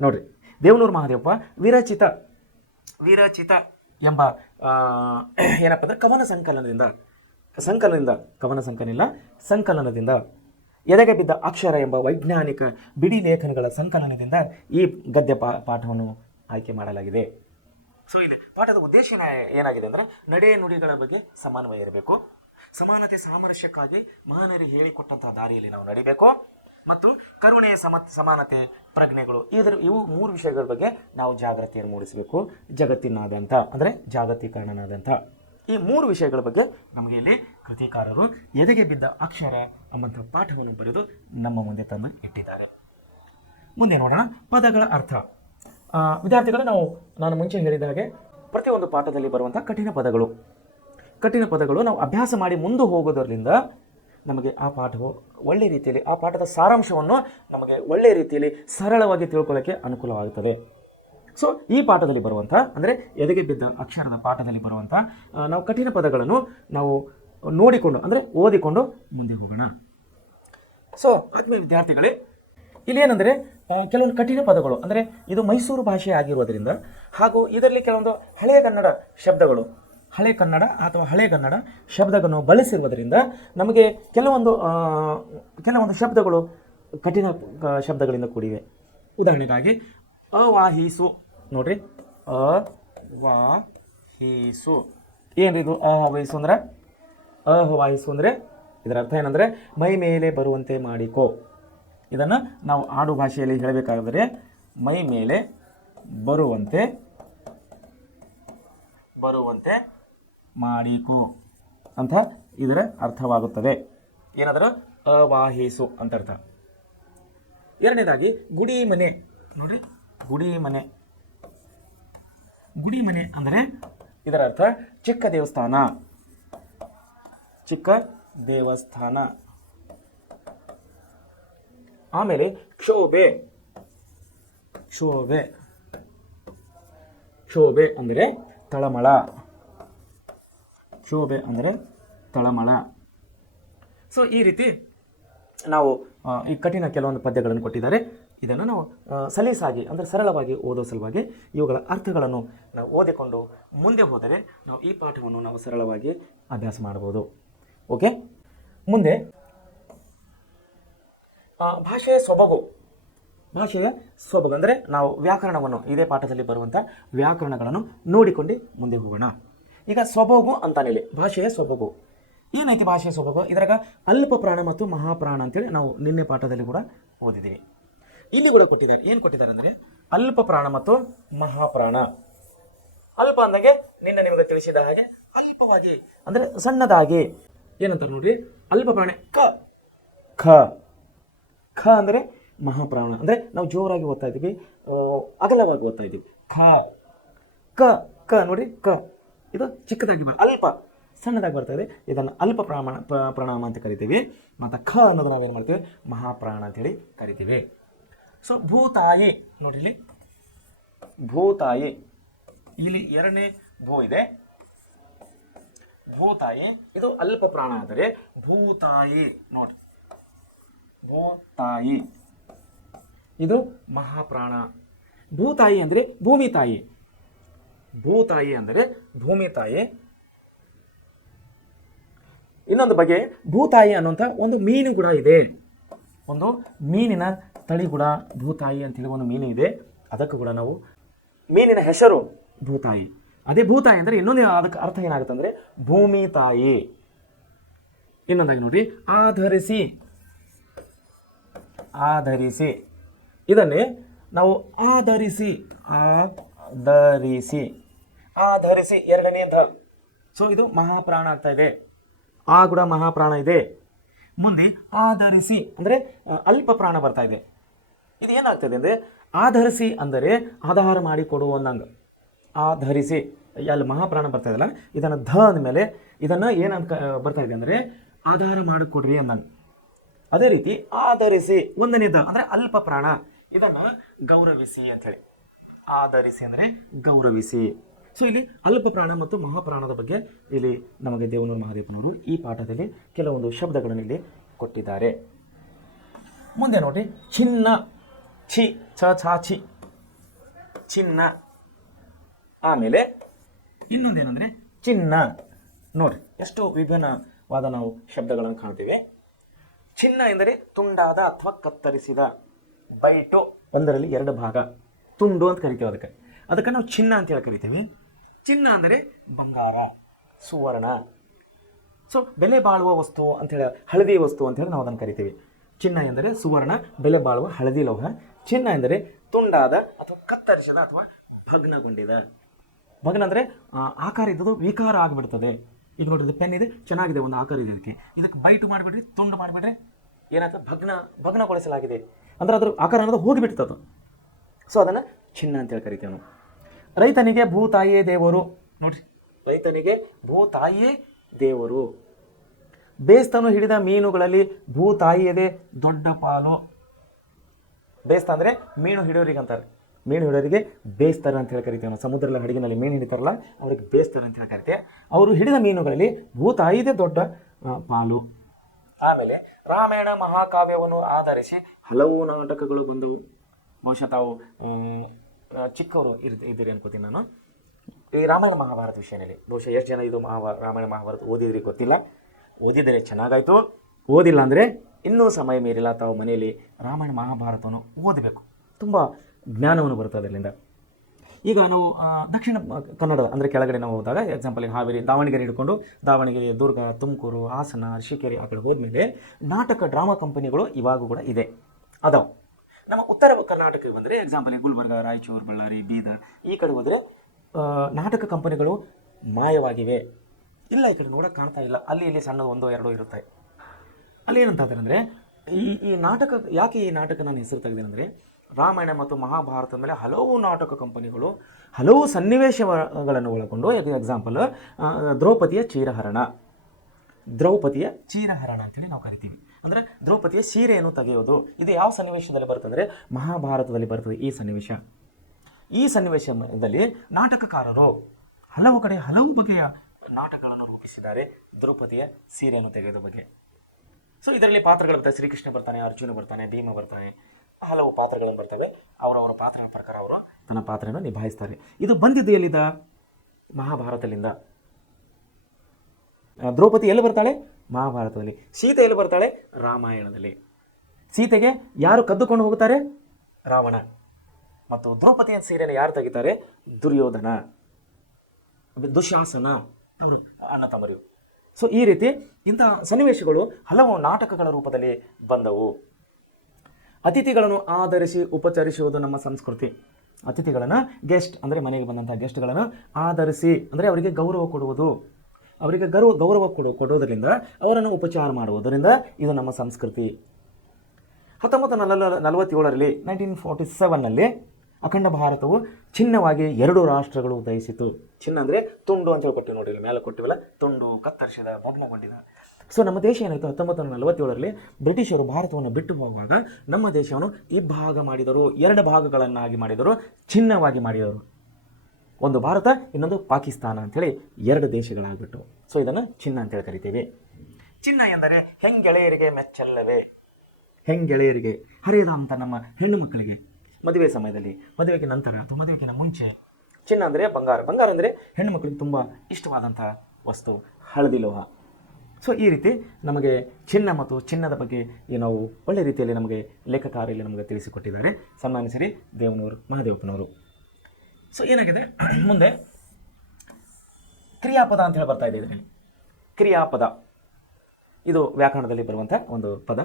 ನೋಡ್ರಿ, ದೇವನೂರು ಮಹಾದೇವಪ್ಪ ವಿರಚಿತ ಎಂಬ ಏನಪ್ಪ ಅಂದರೆ ಸಂಕಲನದಿಂದ ಎದೆಗೆ ಬಿದ್ದ ಅಕ್ಷರ ಎಂಬ ವೈಜ್ಞಾನಿಕ ಬಿಡಿ ಲೇಖನಗಳ ಸಂಕಲನದಿಂದ ಈ ಗದ್ಯ ಪಾಠವನ್ನು ಆಯ್ಕೆ ಮಾಡಲಾಗಿದೆ. ಸೊ ಇಲ್ಲಿ ಪಾಠದ ಉದ್ದೇಶ ಏನಾಗಿದೆ ಅಂದರೆ ನಡೆ ನುಡಿಗಳ ಬಗ್ಗೆ ಸಮನ್ವಯ ಇರಬೇಕು, ಸಮಾನತೆ ಸಾಮರಸ್ಯಕ್ಕಾಗಿ ಮಹನೀಯರು ಹೇಳಿಕೊಟ್ಟಂತಹ ದಾರಿಯಲ್ಲಿ ನಾವು ನಡಿಬೇಕು ಮತ್ತು ಕರುಣೆ ಸಮಾನತೆ ಪ್ರಜ್ಞೆಗಳು ಇವು 3 ವಿಷಯಗಳ ಬಗ್ಗೆ ನಾವು ಜಾಗೃತಿಯನ್ನು ಮೂಡಿಸಬೇಕು. ಜಗತ್ತಿನಾದ್ಯಂತ ಅಂದರೆ ಜಾಗತೀಕರಣನಾದ್ಯಂತ ಈ 3 ವಿಷಯಗಳ ಬಗ್ಗೆ ನಮಗೆ ಇಲ್ಲಿ ಕೃತಿಕಾರರು ಎದೆಗೆ ಬಿದ್ದ ಅಕ್ಷರ ಎಂಬಂತಹ ಪಾಠವನ್ನು ಬರೆದು ನಮ್ಮ ಮುಂದೆ ತಂದು ಇಟ್ಟಿದ್ದಾರೆ. ಮುಂದೆ ನೋಡೋಣ ಪದಗಳ ಅರ್ಥ. ವಿದ್ಯಾರ್ಥಿಗಳು ನಾನು ಮುಂಚೆ ಹೇಳಿದ ಹಾಗೆ ಪ್ರತಿಯೊಂದು ಪಾಠದಲ್ಲಿ ಬರುವಂಥ ಕಠಿಣ ಪದಗಳು ನಾವು ಅಭ್ಯಾಸ ಮಾಡಿ ಮುಂದೆ ಹೋಗೋದರಿಂದ ನಮಗೆ ಆ ಪಾಠವು ಒಳ್ಳೆಯ ರೀತಿಯಲ್ಲಿ ಆ ಪಾಠದ ಸಾರಾಂಶವನ್ನು ನಮಗೆ ಒಳ್ಳೆಯ ರೀತಿಯಲ್ಲಿ ಸರಳವಾಗಿ ತಿಳ್ಕೊಳ್ಳೋಕ್ಕೆ ಅನುಕೂಲವಾಗುತ್ತದೆ. ಸೊ ಈ ಪಾಠದಲ್ಲಿ ಬರುವಂಥ ಅಂದರೆ ಎದೆಗೆ ಬಿದ್ದ ಅಕ್ಷರದ ಪಾಠದಲ್ಲಿ ಬರುವಂಥ ನಾವು ಕಠಿಣ ಪದಗಳನ್ನು ನಾವು ನೋಡಿಕೊಂಡು ಅಂದರೆ ಓದಿಕೊಂಡು ಮುಂದೆ ಹೋಗೋಣ. ಸೊ ಆತ್ಮೀಯ ವಿದ್ಯಾರ್ಥಿಗಳೇ, ಇಲ್ಲೇನೆಂದರೆ ಕೆಲವೊಂದು ಕಠಿಣ ಪದಗಳು ಅಂದರೆ ಇದು ಮೈಸೂರು ಭಾಷೆ ಆಗಿರುವುದರಿಂದ ಹಾಗೂ ಇದರಲ್ಲಿ ಕೆಲವೊಂದು ಹಳೆಯ ಕನ್ನಡ ಶಬ್ದಗಳನ್ನು ಬಳಸಿರುವುದರಿಂದ ನಮಗೆ ಕೆಲವೊಂದು ಶಬ್ದಗಳು ಕಠಿಣ ಶಬ್ದಗಳಿಂದ ಕೂಡಿವೆ. ಉದಾಹರಣೆಗಾಗಿ ಅವಾಹಿಸು ನೋಡ್ರಿ, ಅವಾಹಿಸು ಏನ್ರಿ ಇದು? ಅಹವಾಹಿಸು ಅಂದರೆ ಇದರ ಅರ್ಥ ಏನಂದರೆ ಮೈ ಮೇಲೆ ಬರುವಂತೆ ಮಾಡಿಕೋ. ಇದನ್ನು ನಾವು ಆಡು ಭಾಷೆಯಲ್ಲಿ ಹೇಳಬೇಕಾದರೆ ಮೈ ಮೇಲೆ ಬರುವಂತೆ ಮಾಡಿಕೋ ಅಂತ ಇದರ ಅರ್ಥವಾಗುತ್ತದೆ. ಏನಾದರೂ ಅವಾಹಿಸು ಅಂತ ಅರ್ಥ. ಎರಡನೇದಾಗಿ ಗುಡಿ ಮನೆ ನೋಡ್ರಿ, ಗುಡಿ ಮನೆ ಅಂದರೆ ಇದರ ಅರ್ಥ ಚಿಕ್ಕ ದೇವಸ್ಥಾನ. ಆಮೇಲೆ ಕ್ಷೋಭೆ ಅಂದರೆ ತಳಮಳ. ಸೊ ಈ ರೀತಿ ನಾವು ಈ ಕಠಿಣ ಕೆಲವೊಂದು ಪದ್ಯಗಳನ್ನು ಕೊಟ್ಟಿದ್ದಾರೆ. ಇದನ್ನು ನಾವು ಸಲೀಸಾಗಿ ಅಂದರೆ ಸರಳವಾಗಿ ಓದೋ ಸಲುವಾಗಿ ಇವುಗಳ ಅರ್ಥಗಳನ್ನು ನಾವು ಓದಿಕೊಂಡು ಮುಂದೆ ಹೋದರೆ ನಾವು ಈ ಪಾಠವನ್ನು ನಾವು ಸರಳವಾಗಿ ಅಭ್ಯಾಸ ಮಾಡಬಹುದು. ಓಕೆ, ಮುಂದೆ ಭಾಷೆಯ ಸೊಬಗು ಅಂದರೆ ನಾವು ವ್ಯಾಕರಣವನ್ನು ಇದೇ ಪಾಠದಲ್ಲಿ ಬರುವಂಥ ವ್ಯಾಕರಣಗಳನ್ನು ನೋಡಿಕೊಂಡು ಮುಂದೆ ಹೋಗೋಣ. ಈಗ ಸೊಬಗು ಅಂತಾನೇಳಿ ಭಾಷೆಯ ಸೊಬಗು ಏನೈತಿ? ಭಾಷೆಯ ಸೊಬಗು ಇದರಾಗ ಅಲ್ಪ ಪ್ರಾಣ ಮತ್ತು ಮಹಾಪ್ರಾಣ ಅಂತೇಳಿ ನಾವು ನಿನ್ನೆ ಪಾಠದಲ್ಲಿ ಕೂಡ ಓದಿದ್ದೀವಿ. ಇಲ್ಲಿ ಕೂಡ ಕೊಟ್ಟಿದ್ದಾರೆ. ಏನು ಕೊಟ್ಟಿದ್ದಾರೆ ಅಂದರೆ ಅಲ್ಪ ಪ್ರಾಣ ಮತ್ತು ಮಹಾಪ್ರಾಣ. ಅಲ್ಪ ಅಂದಾಗೆ ನಿಮಗೆ ತಿಳಿಸಿದ ಹಾಗೆ ಅಲ್ಪವಾಗಿ ಅಂದರೆ ಸಣ್ಣದಾಗಿ ಏನಂತ ನೋಡ್ರಿ, ಅಲ್ಪ ಪ್ರಾಣ ಖ ಅಂದರೆ ಮಹಾಪ್ರಾಣ ಅಂದರೆ ನಾವು ಜೋರಾಗಿ ಓದ್ತಾ ಇದ್ದೀವಿ, ಅಗಲವಾಗಿ ಓದ್ತಾ ಇದ್ದೀವಿ. ಕ ನೋಡ್ರಿ, ಕ ಇದು ಚಿಕ್ಕದಾಗಿ ಅಲ್ಪ ಸಣ್ಣದಾಗಿ ಬರ್ತಾ ಇದೆ. ಇದನ್ನು ಅಲ್ಪ ಪ್ರಾಣಾಮ ಅಂತ ಕರಿತೀವಿ. ಮತ್ತು ಖ ಅನ್ನೋದು ನಾವೇನು ಮಾಡ್ತೀವಿ, ಮಹಾಪ್ರಾಣ ಅಂತೇಳಿ ಕರಿತೀವಿ. ಸೊ ಭೂತಾಯಿ ನೋಡ್ರಿ, ಇಲ್ಲಿ ಭೂತಾಯಿ, ಇಲ್ಲಿ ಎರಡನೇ ಭೂ ಇದೆ. ಭೂತಾಯಿ ಇದು ಅಲ್ಪ ಪ್ರಾಣ ಆದರೆ ಭೂತಾಯಿ ನೋಡ್ರಿ, ಭೂತಾಯಿ ಇದು ಮಹಾಪ್ರಾಣ. ಭೂತಾಯಿ ಅಂದರೆ ಭೂಮಿ ತಾಯಿ. ಇನ್ನೊಂದು ಬಗೆ ಭೂತಾಯಿ ಅನ್ನುವಂಥ ಒಂದು ಮೀನು ಕೂಡ ಇದೆ. ಒಂದು ಮೀನಿನ ತಳಿ ಕೂಡ ಭೂತಾಯಿ ಅಂತೇಳಿ ಒಂದು ಮೀನು ಇದೆ. ಅದಕ್ಕೂ ಕೂಡ ನಾವು ಮೀನಿನ ಹೆಸರು ಭೂತಾಯಿ. ಅದೇ ಭೂತಾಯಿ ಅಂದರೆ ಇನ್ನೊಂದು ಅದಕ್ಕೆ ಅರ್ಥ ಏನಾಗುತ್ತೆ ಅಂದರೆ ಭೂಮಿ ತಾಯಿ. ಇನ್ನೊಂದಾಗಿ ನೋಡ್ರಿ, ಆಧರಿಸಿ ಇದನ್ನೇ ನಾವು ಆಧರಿಸಿ ಎರಡನೇ ಧ. ಸೊ ಇದು ಮಹಾಪ್ರಾಣ ಆಗ್ತಾ ಇದೆ. ಆ ಕೂಡ ಮಹಾಪ್ರಾಣ ಇದೆ. ಮುಂದೆ ಆಧರಿಸಿ ಅಂದರೆ ಅಲ್ಪ ಪ್ರಾಣ ಬರ್ತಾ ಇದೆ. ಇದು ಏನಾಗ್ತದೆ ಅಂದರೆ ಆಧರಿಸಿ ಅಂದರೆ ಆಧಾರ ಮಾಡಿ ಕೊಡುವಂದಂಗೆ. ಆಧರಿಸಿ ಅಲ್ಲಿ ಮಹಾಪ್ರಾಣ ಬರ್ತಾ ಇದೆಯಲ್ಲ, ಇದನ್ನು ಧ ಅಂದಮೇಲೆ ಇದನ್ನು ಏನಂತ ಬರ್ತಾ ಇದೆ ಅಂದರೆ ಆಧಾರ ಮಾಡಿಕೊಡ್ರಿ ಅಂದಂಗೆ. ಅದೇ ರೀತಿ ಆಧರಿಸಿ ಒಂದನೇ ದ ಅಂದರೆ ಅಲ್ಪ ಪ್ರಾಣ, ಇದನ್ನು ಗೌರವಿಸಿ ಅಂಥೇಳಿ. ಆಧರಿಸಿ ಅಂದರೆ ಗೌರವಿಸಿ. ಸೊ ಇಲ್ಲಿ ಅಲ್ಪ ಪ್ರಾಣ ಮತ್ತು ಮಹಾಪ್ರಾಣದ ಬಗ್ಗೆ ಇಲ್ಲಿ ನಮಗೆ ದೇವನೂರು ಮಹಾದೇವನವರು ಈ ಪಾಠದಲ್ಲಿ ಕೆಲವೊಂದು ಶಬ್ದಗಳನ್ನು ಇಲ್ಲಿ ಕೊಟ್ಟಿದ್ದಾರೆ. ಮುಂದೆ ನೋಡಿ, ಚಿನ್ನ, ಛಿ ಚಿನ್ನ. ಆಮೇಲೆ ಇನ್ನೊಂದೇನೆಂದರೆ ಚಿನ್ನ. ನೋಡ್ರಿ ಎಷ್ಟು ವಿಭಿನ್ನವಾದ ನಾವು ಶಬ್ದಗಳನ್ನು ಕಾಣ್ತೀವಿ. ಚಿನ್ನ ಎಂದರೆ ತುಂಡಾದ ಅಥವಾ ಕತ್ತರಿಸಿದ. ಬೈಟು ಒಂದರಲ್ಲಿ ಎರಡು ಭಾಗ, ತುಂಡು ಅಂತ ಕರಿತೀವಿ ಅದಕ್ಕೆ. ಅದಕ್ಕೆ ನಾವು ಚಿನ್ನ ಅಂತೇಳಿ ಕರಿತೀವಿ. ಚಿನ್ನ ಅಂದರೆ ಬಂಗಾರ, ಸುವರ್ಣ. ಸೊ ಬೆಲೆ ಬಾಳುವ ವಸ್ತು ಅಂಥೇಳಿ, ಹಳದಿ ವಸ್ತು ಅಂಥೇಳಿ ನಾವು ಅದನ್ನು ಕರಿತೀವಿ. ಚಿನ್ನ ಎಂದರೆ ಸುವರ್ಣ, ಬೆಲೆ ಬಾಳುವ ಹಳದಿ ಲೋಹ. ಚಿನ್ನ ಎಂದರೆ ತುಂಡಾದ ಅಥವಾ ಕತ್ತರಿಸಿದ ಅಥವಾ ಭಗ್ನಗೊಂಡಿದ. ಭಗ್ನ ಅಂದರೆ ಆಕಾರ ಇದ್ದದ್ದು ವಿಕಾರ ಆಗಿಬಿಡ್ತದೆ. ಈಗ ನೋಡ್ರಿ, ಪೆನ್ ಇದೆ, ಚೆನ್ನಾಗಿದೆ, ಒಂದು ಆಕಾರ ಇದೆ, ಇದಕ್ಕೆ ಬೈಟು ಮಾಡಿಬಿಡ್ರಿ, ತುಂಡು ಮಾಡಿಬಿಡ್ರಿ, ಏನಾಗ್ತದೆ, ಭಗ್ನಗೊಳಿಸಲಾಗಿದೆ ಅಂದ್ರೆ ಅದ್ರ ಆಕಾರ ಅನ್ನೋದು ಹೋಗಿಬಿಡ್ತದೆ. ಸೊ ಅದನ್ನು ಚಿನ್ನ ಅಂತೇಳಿ ಕರಿತೀವಿ ನಾವು. ರೈತನಿಗೆ ಭೂತಾಯಿಯೇ ದೇವರು. ನೋಡ್ರಿ, ರೈತನಿಗೆ ಭೂತಾಯಿಯೇ ದೇವರು. ಬೇಸ್ತನು ಹಿಡಿದ ಮೀನುಗಳಲ್ಲಿ ಭೂತಾಯಿಯದೇ ದೊಡ್ಡ ಪಾಲು. ಬೇಸ್ತ ಅಂದರೆ ಮೀನು ಹಿಡಿಯೋರಿಗೆ ಅಂತಾರೆ. ಮೀನು ಹಿಡಿಯೋರಿಗೆ ಬೇಸ್ತರ ಅಂತ ಹೇಳಿ ಕರಿತೀವಿ ನಾವು. ಸಮುದ್ರದಲ್ಲಿ ಹಡಗಿನಲ್ಲಿ ಮೀನು ಹಿಡಿತಾರಲ್ಲ, ಅವ್ರಿಗೆ ಬೇಸ್ತರ ಅಂತ ಹೇಳಿ ಕರಿತೇವೆ. ಅವರು ಹಿಡಿದ ಮೀನುಗಳಲ್ಲಿ ಭೂತಾಯಿಯದೇ ದೊಡ್ಡ ಪಾಲು. ಆಮೇಲೆ ರಾಮಾಯಣ ಮಹಾಕಾವ್ಯವನ್ನು ಆಧರಿಸಿ ಹಲವು ನಾಟಕಗಳು ಬಂದವು. ಬಹುಶಃ ತಾವು ಚಿಕ್ಕವರು ಇದ್ದೀರಿ ಅನ್ಕೋತೀನಿ ನಾನು. ಈ ರಾಮಾಯಣ ಮಹಾಭಾರತ ವಿಷಯದಲ್ಲಿ ಬಹುಶಃ ಎಷ್ಟು ಜನ ಇದು ರಾಮಾಯಣ ಮಹಾಭಾರತ ಓದಿದ್ರಿ ಗೊತ್ತಿಲ್ಲ. ಓದಿದರೆ ಚೆನ್ನಾಗಾಯಿತು, ಓದಿಲ್ಲ ಅಂದರೆ ಇನ್ನೂ ಸಮಯ ಮೀರಿಲ್ಲ. ತಾವು ಮನೆಯಲ್ಲಿ ರಾಮಾಯಣ ಮಹಾಭಾರತವನ್ನು ಓದಬೇಕು, ತುಂಬ ಜ್ಞಾನವನ್ನು ಬರ್ತದೆ ಅದರಿಂದ. ಈಗ ನಾವು ದಕ್ಷಿಣ ಕನ್ನಡ ಅಂದರೆ ಕೆಳಗಡೆ ನಾವು ಹೋದಾಗ, ಎಕ್ಸಾಂಪಲ್ಗೆ ಹಾವೇರಿ, ದಾವಣಗೆರೆ ಹಿಡ್ಕೊಂಡು ದಾವಣಗೆರೆ, ದುರ್ಗ, ತುಮಕೂರು, ಹಾಸನ, ಅರಸೀಕೆರೆ ಆ ಕಡೆ ಹೋದ್ಮೇಲೆ ನಾಟಕ ಡ್ರಾಮಾ ಕಂಪನಿಗಳು ಇವಾಗ ಕೂಡ ಇದೆ, ಅದಾವ. ನಮ್ಮ ಉತ್ತರ ಕರ್ನಾಟಕಕ್ಕೆ ಬಂದರೆ ಎಕ್ಸಾಂಪಲ್ಗೆ ಗುಲ್ಬರ್ಗ, ರಾಯಚೂರು, ಬಳ್ಳಾರಿ, ಬೀದರ್ ಈ ಕಡೆ ಹೋದರೆ ನಾಟಕ ಕಂಪನಿಗಳು ಮಾಯವಾಗಿವೆ. ಇಲ್ಲ, ಈ ಕಡೆ ನೋಡೋಕೆ ಕಾಣ್ತಾ ಇಲ್ಲ. ಅಲ್ಲಿ ಇಲ್ಲಿ ಸಣ್ಣದು ಒಂದೋ ಎರಡೋ ಇರುತ್ತೆ. ಅಲ್ಲಿ ಏನಂತಾರೆ ಅಂದರೆ, ಈ ನಾಟಕ ಯಾಕೆ ಈ ನಾಟಕ ನಾನು ಹೆಸರು ತೆಗೆದೇನೆ ಅಂದರೆ, ರಾಮಾಯಣ ಮತ್ತು ಮಹಾಭಾರತದ ಮೇಲೆ ಹಲವು ನಾಟಕ ಕಂಪನಿಗಳು ಹಲವು ಸನ್ನಿವೇಶಗಳನ್ನು ಒಳಗೊಂಡು, ಎಕ್ಸಾಂಪಲ್ ದ್ರೌಪದಿಯ ಚೀರಹರಣ ಅಂತೇಳಿ ನಾವು ಕರಿತೀವಿ. ಅಂದರೆ ದ್ರೌಪದಿಯ ಸೀರೆಯನ್ನು ತೆಗೆಯೋದು, ಇದು ಯಾವ ಸನ್ನಿವೇಶದಲ್ಲಿ ಬರ್ತದೆ? ಮಹಾಭಾರತದಲ್ಲಿ ಬರ್ತದೆ ಈ ಸನ್ನಿವೇಶ. ಈ ಸನ್ನಿವೇಶದಲ್ಲಿ ನಾಟಕಕಾರರು ಹಲವು ಕಡೆ ಹಲವು ಬಗೆಯ ನಾಟಕಗಳನ್ನು ರೂಪಿಸಿದ್ದಾರೆ ದ್ರೌಪದಿಯ ಸೀರೆಯನ್ನು ತೆಗೆಯೋದ ಬಗ್ಗೆ. ಸೊ ಇದರಲ್ಲಿ ಪಾತ್ರಗಳು ಬರ್ತವೆ. ಶ್ರೀಕೃಷ್ಣ ಬರ್ತಾನೆ, ಅರ್ಜುನ ಬರ್ತಾನೆ, ಭೀಮ ಬರ್ತಾನೆ, ಹಲವು ಪಾತ್ರಗಳನ್ನು ಬರ್ತವೆ. ಅವರವರ ಪಾತ್ರಗಳ ಪ್ರಕಾರ ಅವರು ತನ್ನ ಪಾತ್ರವನ್ನು ನಿಭಾಯಿಸ್ತಾರೆ. ಇದು ಬಂದಿದ್ದು ಎಲ್ಲಿಂದ? ಮಹಾಭಾರತದಿಂದ. ದ್ರೌಪದಿ ಎಲ್ಲಿ ಬರ್ತಾಳೆ? ಮಹಾಭಾರತದಲ್ಲಿ. ಸೀತೆ ಎಲ್ಲಿ ಬರ್ತಾಳೆ? ರಾಮಾಯಣದಲ್ಲಿ. ಸೀತೆಗೆ ಯಾರು ಕದ್ದುಕೊಂಡು ಹೋಗುತ್ತಾರೆ? ರಾವಣ. ಮತ್ತು ದ್ರೌಪದಿಯ ಸೀರೆಯನ್ನು ಯಾರು ತೆಗಿತಾರೆ? ದುರ್ಯೋಧನ, ದುಶಾಸನ, ಅವರು ಅಣ್ಣ ತಮ್ಮರು. ಸೊ ಈ ರೀತಿ ಇಂತಹ ಸನ್ನಿವೇಶಗಳು ಹಲವು ನಾಟಕಗಳ ರೂಪದಲ್ಲಿ ಬಂದವು. ಅತಿಥಿಗಳನ್ನು ಆಧರಿಸಿ ಉಪಚರಿಸುವುದು ನಮ್ಮ ಸಂಸ್ಕೃತಿ. ಅತಿಥಿಗಳನ್ನು, ಗೆಸ್ಟ್ ಅಂದರೆ ಮನೆಗೆ ಬಂದಂಥ ಗೆಸ್ಟ್ಗಳನ್ನು ಆಧರಿಸಿ ಅಂದರೆ ಅವರಿಗೆ ಗೌರವ ಕೊಡುವುದು. ಅವರಿಗೆ ಗೌರವ ಕೊಡೋದರಿಂದ ಅವರನ್ನು ಉಪಚಾರ ಮಾಡುವುದರಿಂದ ಇದು ನಮ್ಮ ಸಂಸ್ಕೃತಿ. 1947ರಲ್ಲಿ 1947ನಲ್ಲಿ ಅಖಂಡ ಭಾರತವು ಚಿನ್ನವಾಗಿ 2 ರಾಷ್ಟ್ರಗಳು ಉದಯಿಸಿತು. ಚಿನ್ನ ಅಂದರೆ ತುಂಡು ಅಂತ ಹೇಳ್ಕೊಟ್ಟಿವಿ ನೋಡಿ, ಮೇಲೆ ಕೊಟ್ಟಿವಲ್ಲ, ತುಂಡು, ಕತ್ತರಿಸಿದ, ಭಗ್ನಗೊಂಡಿದ. ಸೊ ನಮ್ಮ ದೇಶ ಏನಾಯಿತು, 1947ರಲ್ಲಿ ಬ್ರಿಟಿಷರು ಭಾರತವನ್ನು ಬಿಟ್ಟು ಹೋಗುವಾಗ ನಮ್ಮ ದೇಶವನ್ನು ಇಬ್ಬಾಗ ಮಾಡಿದರು, 2 ಭಾಗಗಳನ್ನಾಗಿ ಮಾಡಿದರು, ಚಿನ್ನವಾಗಿ ಮಾಡಿದರು. ಒಂದು ಭಾರತ, ಇನ್ನೊಂದು ಪಾಕಿಸ್ತಾನ ಅಂಥೇಳಿ 2 ದೇಶಗಳಾಗ್ಬಿಟ್ಟು. ಸೊ ಇದನ್ನು ಚಿನ್ನ ಅಂತೇಳಿ ಕರಿತೀವಿ. ಚಿನ್ನ ಎಂದರೆ ಹೆಂಗೆಳೆಯರಿಗೆ ಮೆಚ್ಚಲ್ಲವೇ. ಹೆಂಗೆಳೆಯರಿಗೆ ಹರಿಯದ ಅಂತ ನಮ್ಮ ಹೆಣ್ಣು ಮಕ್ಕಳಿಗೆ ಮದುವೆ ಸಮಯದಲ್ಲಿ, ಮದುವೆಗೆ ನಂತರ ಅಥವಾ ಮದುವೆಗಿನ ಮುಂಚೆ ಚಿನ್ನ ಅಂದರೆ ಬಂಗಾರ. ಬಂಗಾರ ಅಂದರೆ ಹೆಣ್ಣು ಮಕ್ಕಳಿಗೆ ತುಂಬ ಇಷ್ಟವಾದಂಥ ವಸ್ತು, ಹಳದಿ ಲೋಹ. ಸೊ ಈ ರೀತಿ ನಮಗೆ ಚಿನ್ನ ಮತ್ತು ಚಿನ್ನದ ಬಗ್ಗೆ ನಾವು ಒಳ್ಳೆ ರೀತಿಯಲ್ಲಿ ನಮಗೆ ಲೇಖಕಾರಲ್ಲಿ ನಮಗೆ ತಿಳಿಸಿಕೊಟ್ಟಿದ್ದಾರೆ. ಸನ್ಮಾನ್ಯ ಶ್ರೀ ಮಹದೇವಪ್ಪನವರು. ಸೊ ಏನಾಗಿದೆ ಮುಂದೆ ಕ್ರಿಯಾಪದ ಅಂತ ಹೇಳಿ ಬರ್ತಾ ಇದೆ. ಇದರಲ್ಲಿ ಕ್ರಿಯಾಪದ ಇದು ವ್ಯಾಕರಣದಲ್ಲಿ ಬರುವಂಥ ಒಂದು ಪದ.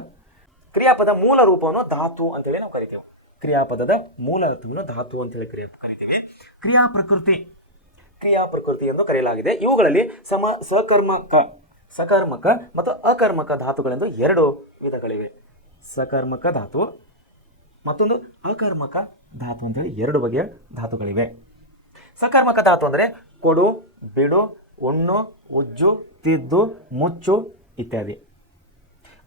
ಕ್ರಿಯಾಪದ ಮೂಲ ರೂಪವನ್ನು ಧಾತು ಅಂತೇಳಿ ನಾವು ಕರಿತೇವೆ. ಕ್ರಿಯಾಪದದ ಮೂಲ ರೂಪವನ್ನು ಧಾತು ಅಂತೇಳಿ ಕರಿತೀವಿ. ಕ್ರಿಯಾ ಪ್ರಕೃತಿ ಎಂದು ಕರೆಯಲಾಗಿದೆ. ಇವುಗಳಲ್ಲಿ ಸಕರ್ಮಕ ಮತ್ತು ಅಕರ್ಮಕ ಧಾತುಗಳೆಂದು 2 ವಿಧಗಳಿವೆ. ಸಕರ್ಮಕ ಧಾತು ಮತ್ತೊಂದು ಅಕರ್ಮಕ ಧಾತು ಅಂತೇಳಿ 2 ಬಗೆಯ ಧಾತುಗಳಿವೆ. ಸಕರ್ಮಕ ಧಾತು ಅಂದರೆ ಕೊಡು, ಬಿಡು, ಉಣ್ಣು, ಉಜ್ಜು, ತಿದ್ದು, ಮುಚ್ಚು ಇತ್ಯಾದಿ.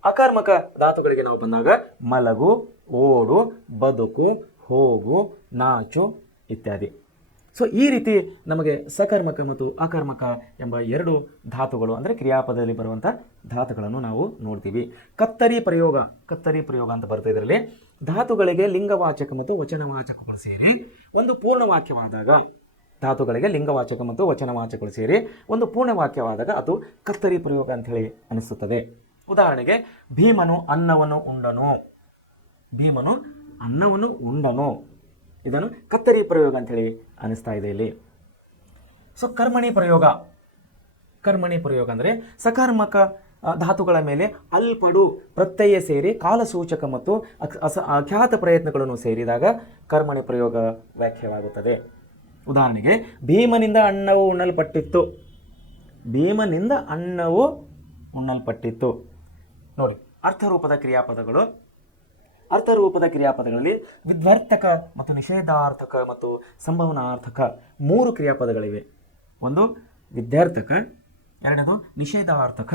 ಅಕರ್ಮಕ ಧಾತುಗಳಿಗೆ ನಾವು ಬಂದಾಗ ಮಲಗು, ಓಡು, ಬದುಕು, ಹೋಗು, ನಾಚು ಇತ್ಯಾದಿ. ಸೊ ಈ ರೀತಿ ನಮಗೆ ಸಕರ್ಮಕ ಮತ್ತು ಅಕರ್ಮಕ ಎಂಬ 2 ಧಾತುಗಳು ಅಂದರೆ ಕ್ರಿಯಾಪದದಲ್ಲಿ ಬರುವಂಥ ಧಾತುಗಳನ್ನು ನಾವು ನೋಡ್ತೀವಿ. ಕತ್ತರಿ ಪ್ರಯೋಗ ಅಂತ ಬರ್ತದೆ. ಇದರಲ್ಲಿ ಧಾತುಗಳಿಗೆ ಲಿಂಗವಾಚಕ ಮತ್ತು ವಚನವಾಚಕಗಳು ಸೇರಿ ಒಂದು ಪೂರ್ಣವಾಕ್ಯವಾದಾಗ, ಧಾತುಗಳಿಗೆ ಲಿಂಗವಾಚಕ ಮತ್ತು ವಚನವಾಚಕಗಳು ಸೇರಿ ಒಂದು ಪೂರ್ಣವಾಕ್ಯವಾದಾಗ ಅದು ಕತ್ತರಿ ಪ್ರಯೋಗ ಅಂಥೇಳಿ ಅನಿಸುತ್ತದೆ. ಉದಾಹರಣೆಗೆ ಭೀಮನು ಅನ್ನವನ್ನು ಉಂಡನು. ಭೀಮನು ಅನ್ನವನ್ನು ಉಂಡನು. ಇದನ್ನು ಕತ್ತರಿ ಪ್ರಯೋಗ ಅಂತೇಳಿ ಅನಿಸ್ತಾ ಇದೆ ಇಲ್ಲಿ. ಸೊ ಕರ್ಮಣಿ ಪ್ರಯೋಗ. ಕರ್ಮಣಿ ಪ್ರಯೋಗ ಅಂದರೆ ಸಕರ್ಮಕ ಧಾತುಗಳ ಮೇಲೆ ಅಲ್ಪಡು ಪ್ರತ್ಯಯ ಸೇರಿ ಕಾಲಸೂಚಕ ಮತ್ತು ಅಖ್ಯಾತ ಪ್ರಯತ್ನಗಳನ್ನು ಸೇರಿದಾಗ ಕರ್ಮಣಿ ಪ್ರಯೋಗ ವ್ಯಾಖ್ಯವಾಗುತ್ತದೆ. ಉದಾಹರಣೆಗೆ ಭೀಮನಿಂದ ಅನ್ನವು ಉಣ್ಣಲ್ಪಟ್ಟಿತ್ತು. ಭೀಮನಿಂದ ಅನ್ನವು ಉಣ್ಣಲ್ಪಟ್ಟಿತ್ತು. ನೋಡಿ, ಅರ್ಥರೂಪದ ಕ್ರಿಯಾಪದಗಳು. ಅರ್ಥರೂಪದ ಕ್ರಿಯಾಪದಗಳಲ್ಲಿ ವಿದ್ವರ್ಥಕ ಮತ್ತು ನಿಷೇಧಾರ್ಥಕ ಮತ್ತು ಸಂಭವನಾರ್ಥಕ 3 ಕ್ರಿಯಾಪದಗಳಿವೆ. ಒಂದು ವಿದ್ಯಾರ್ಥಕ, ಎರಡನೇದು ನಿಷೇಧಾರ್ಥಕ,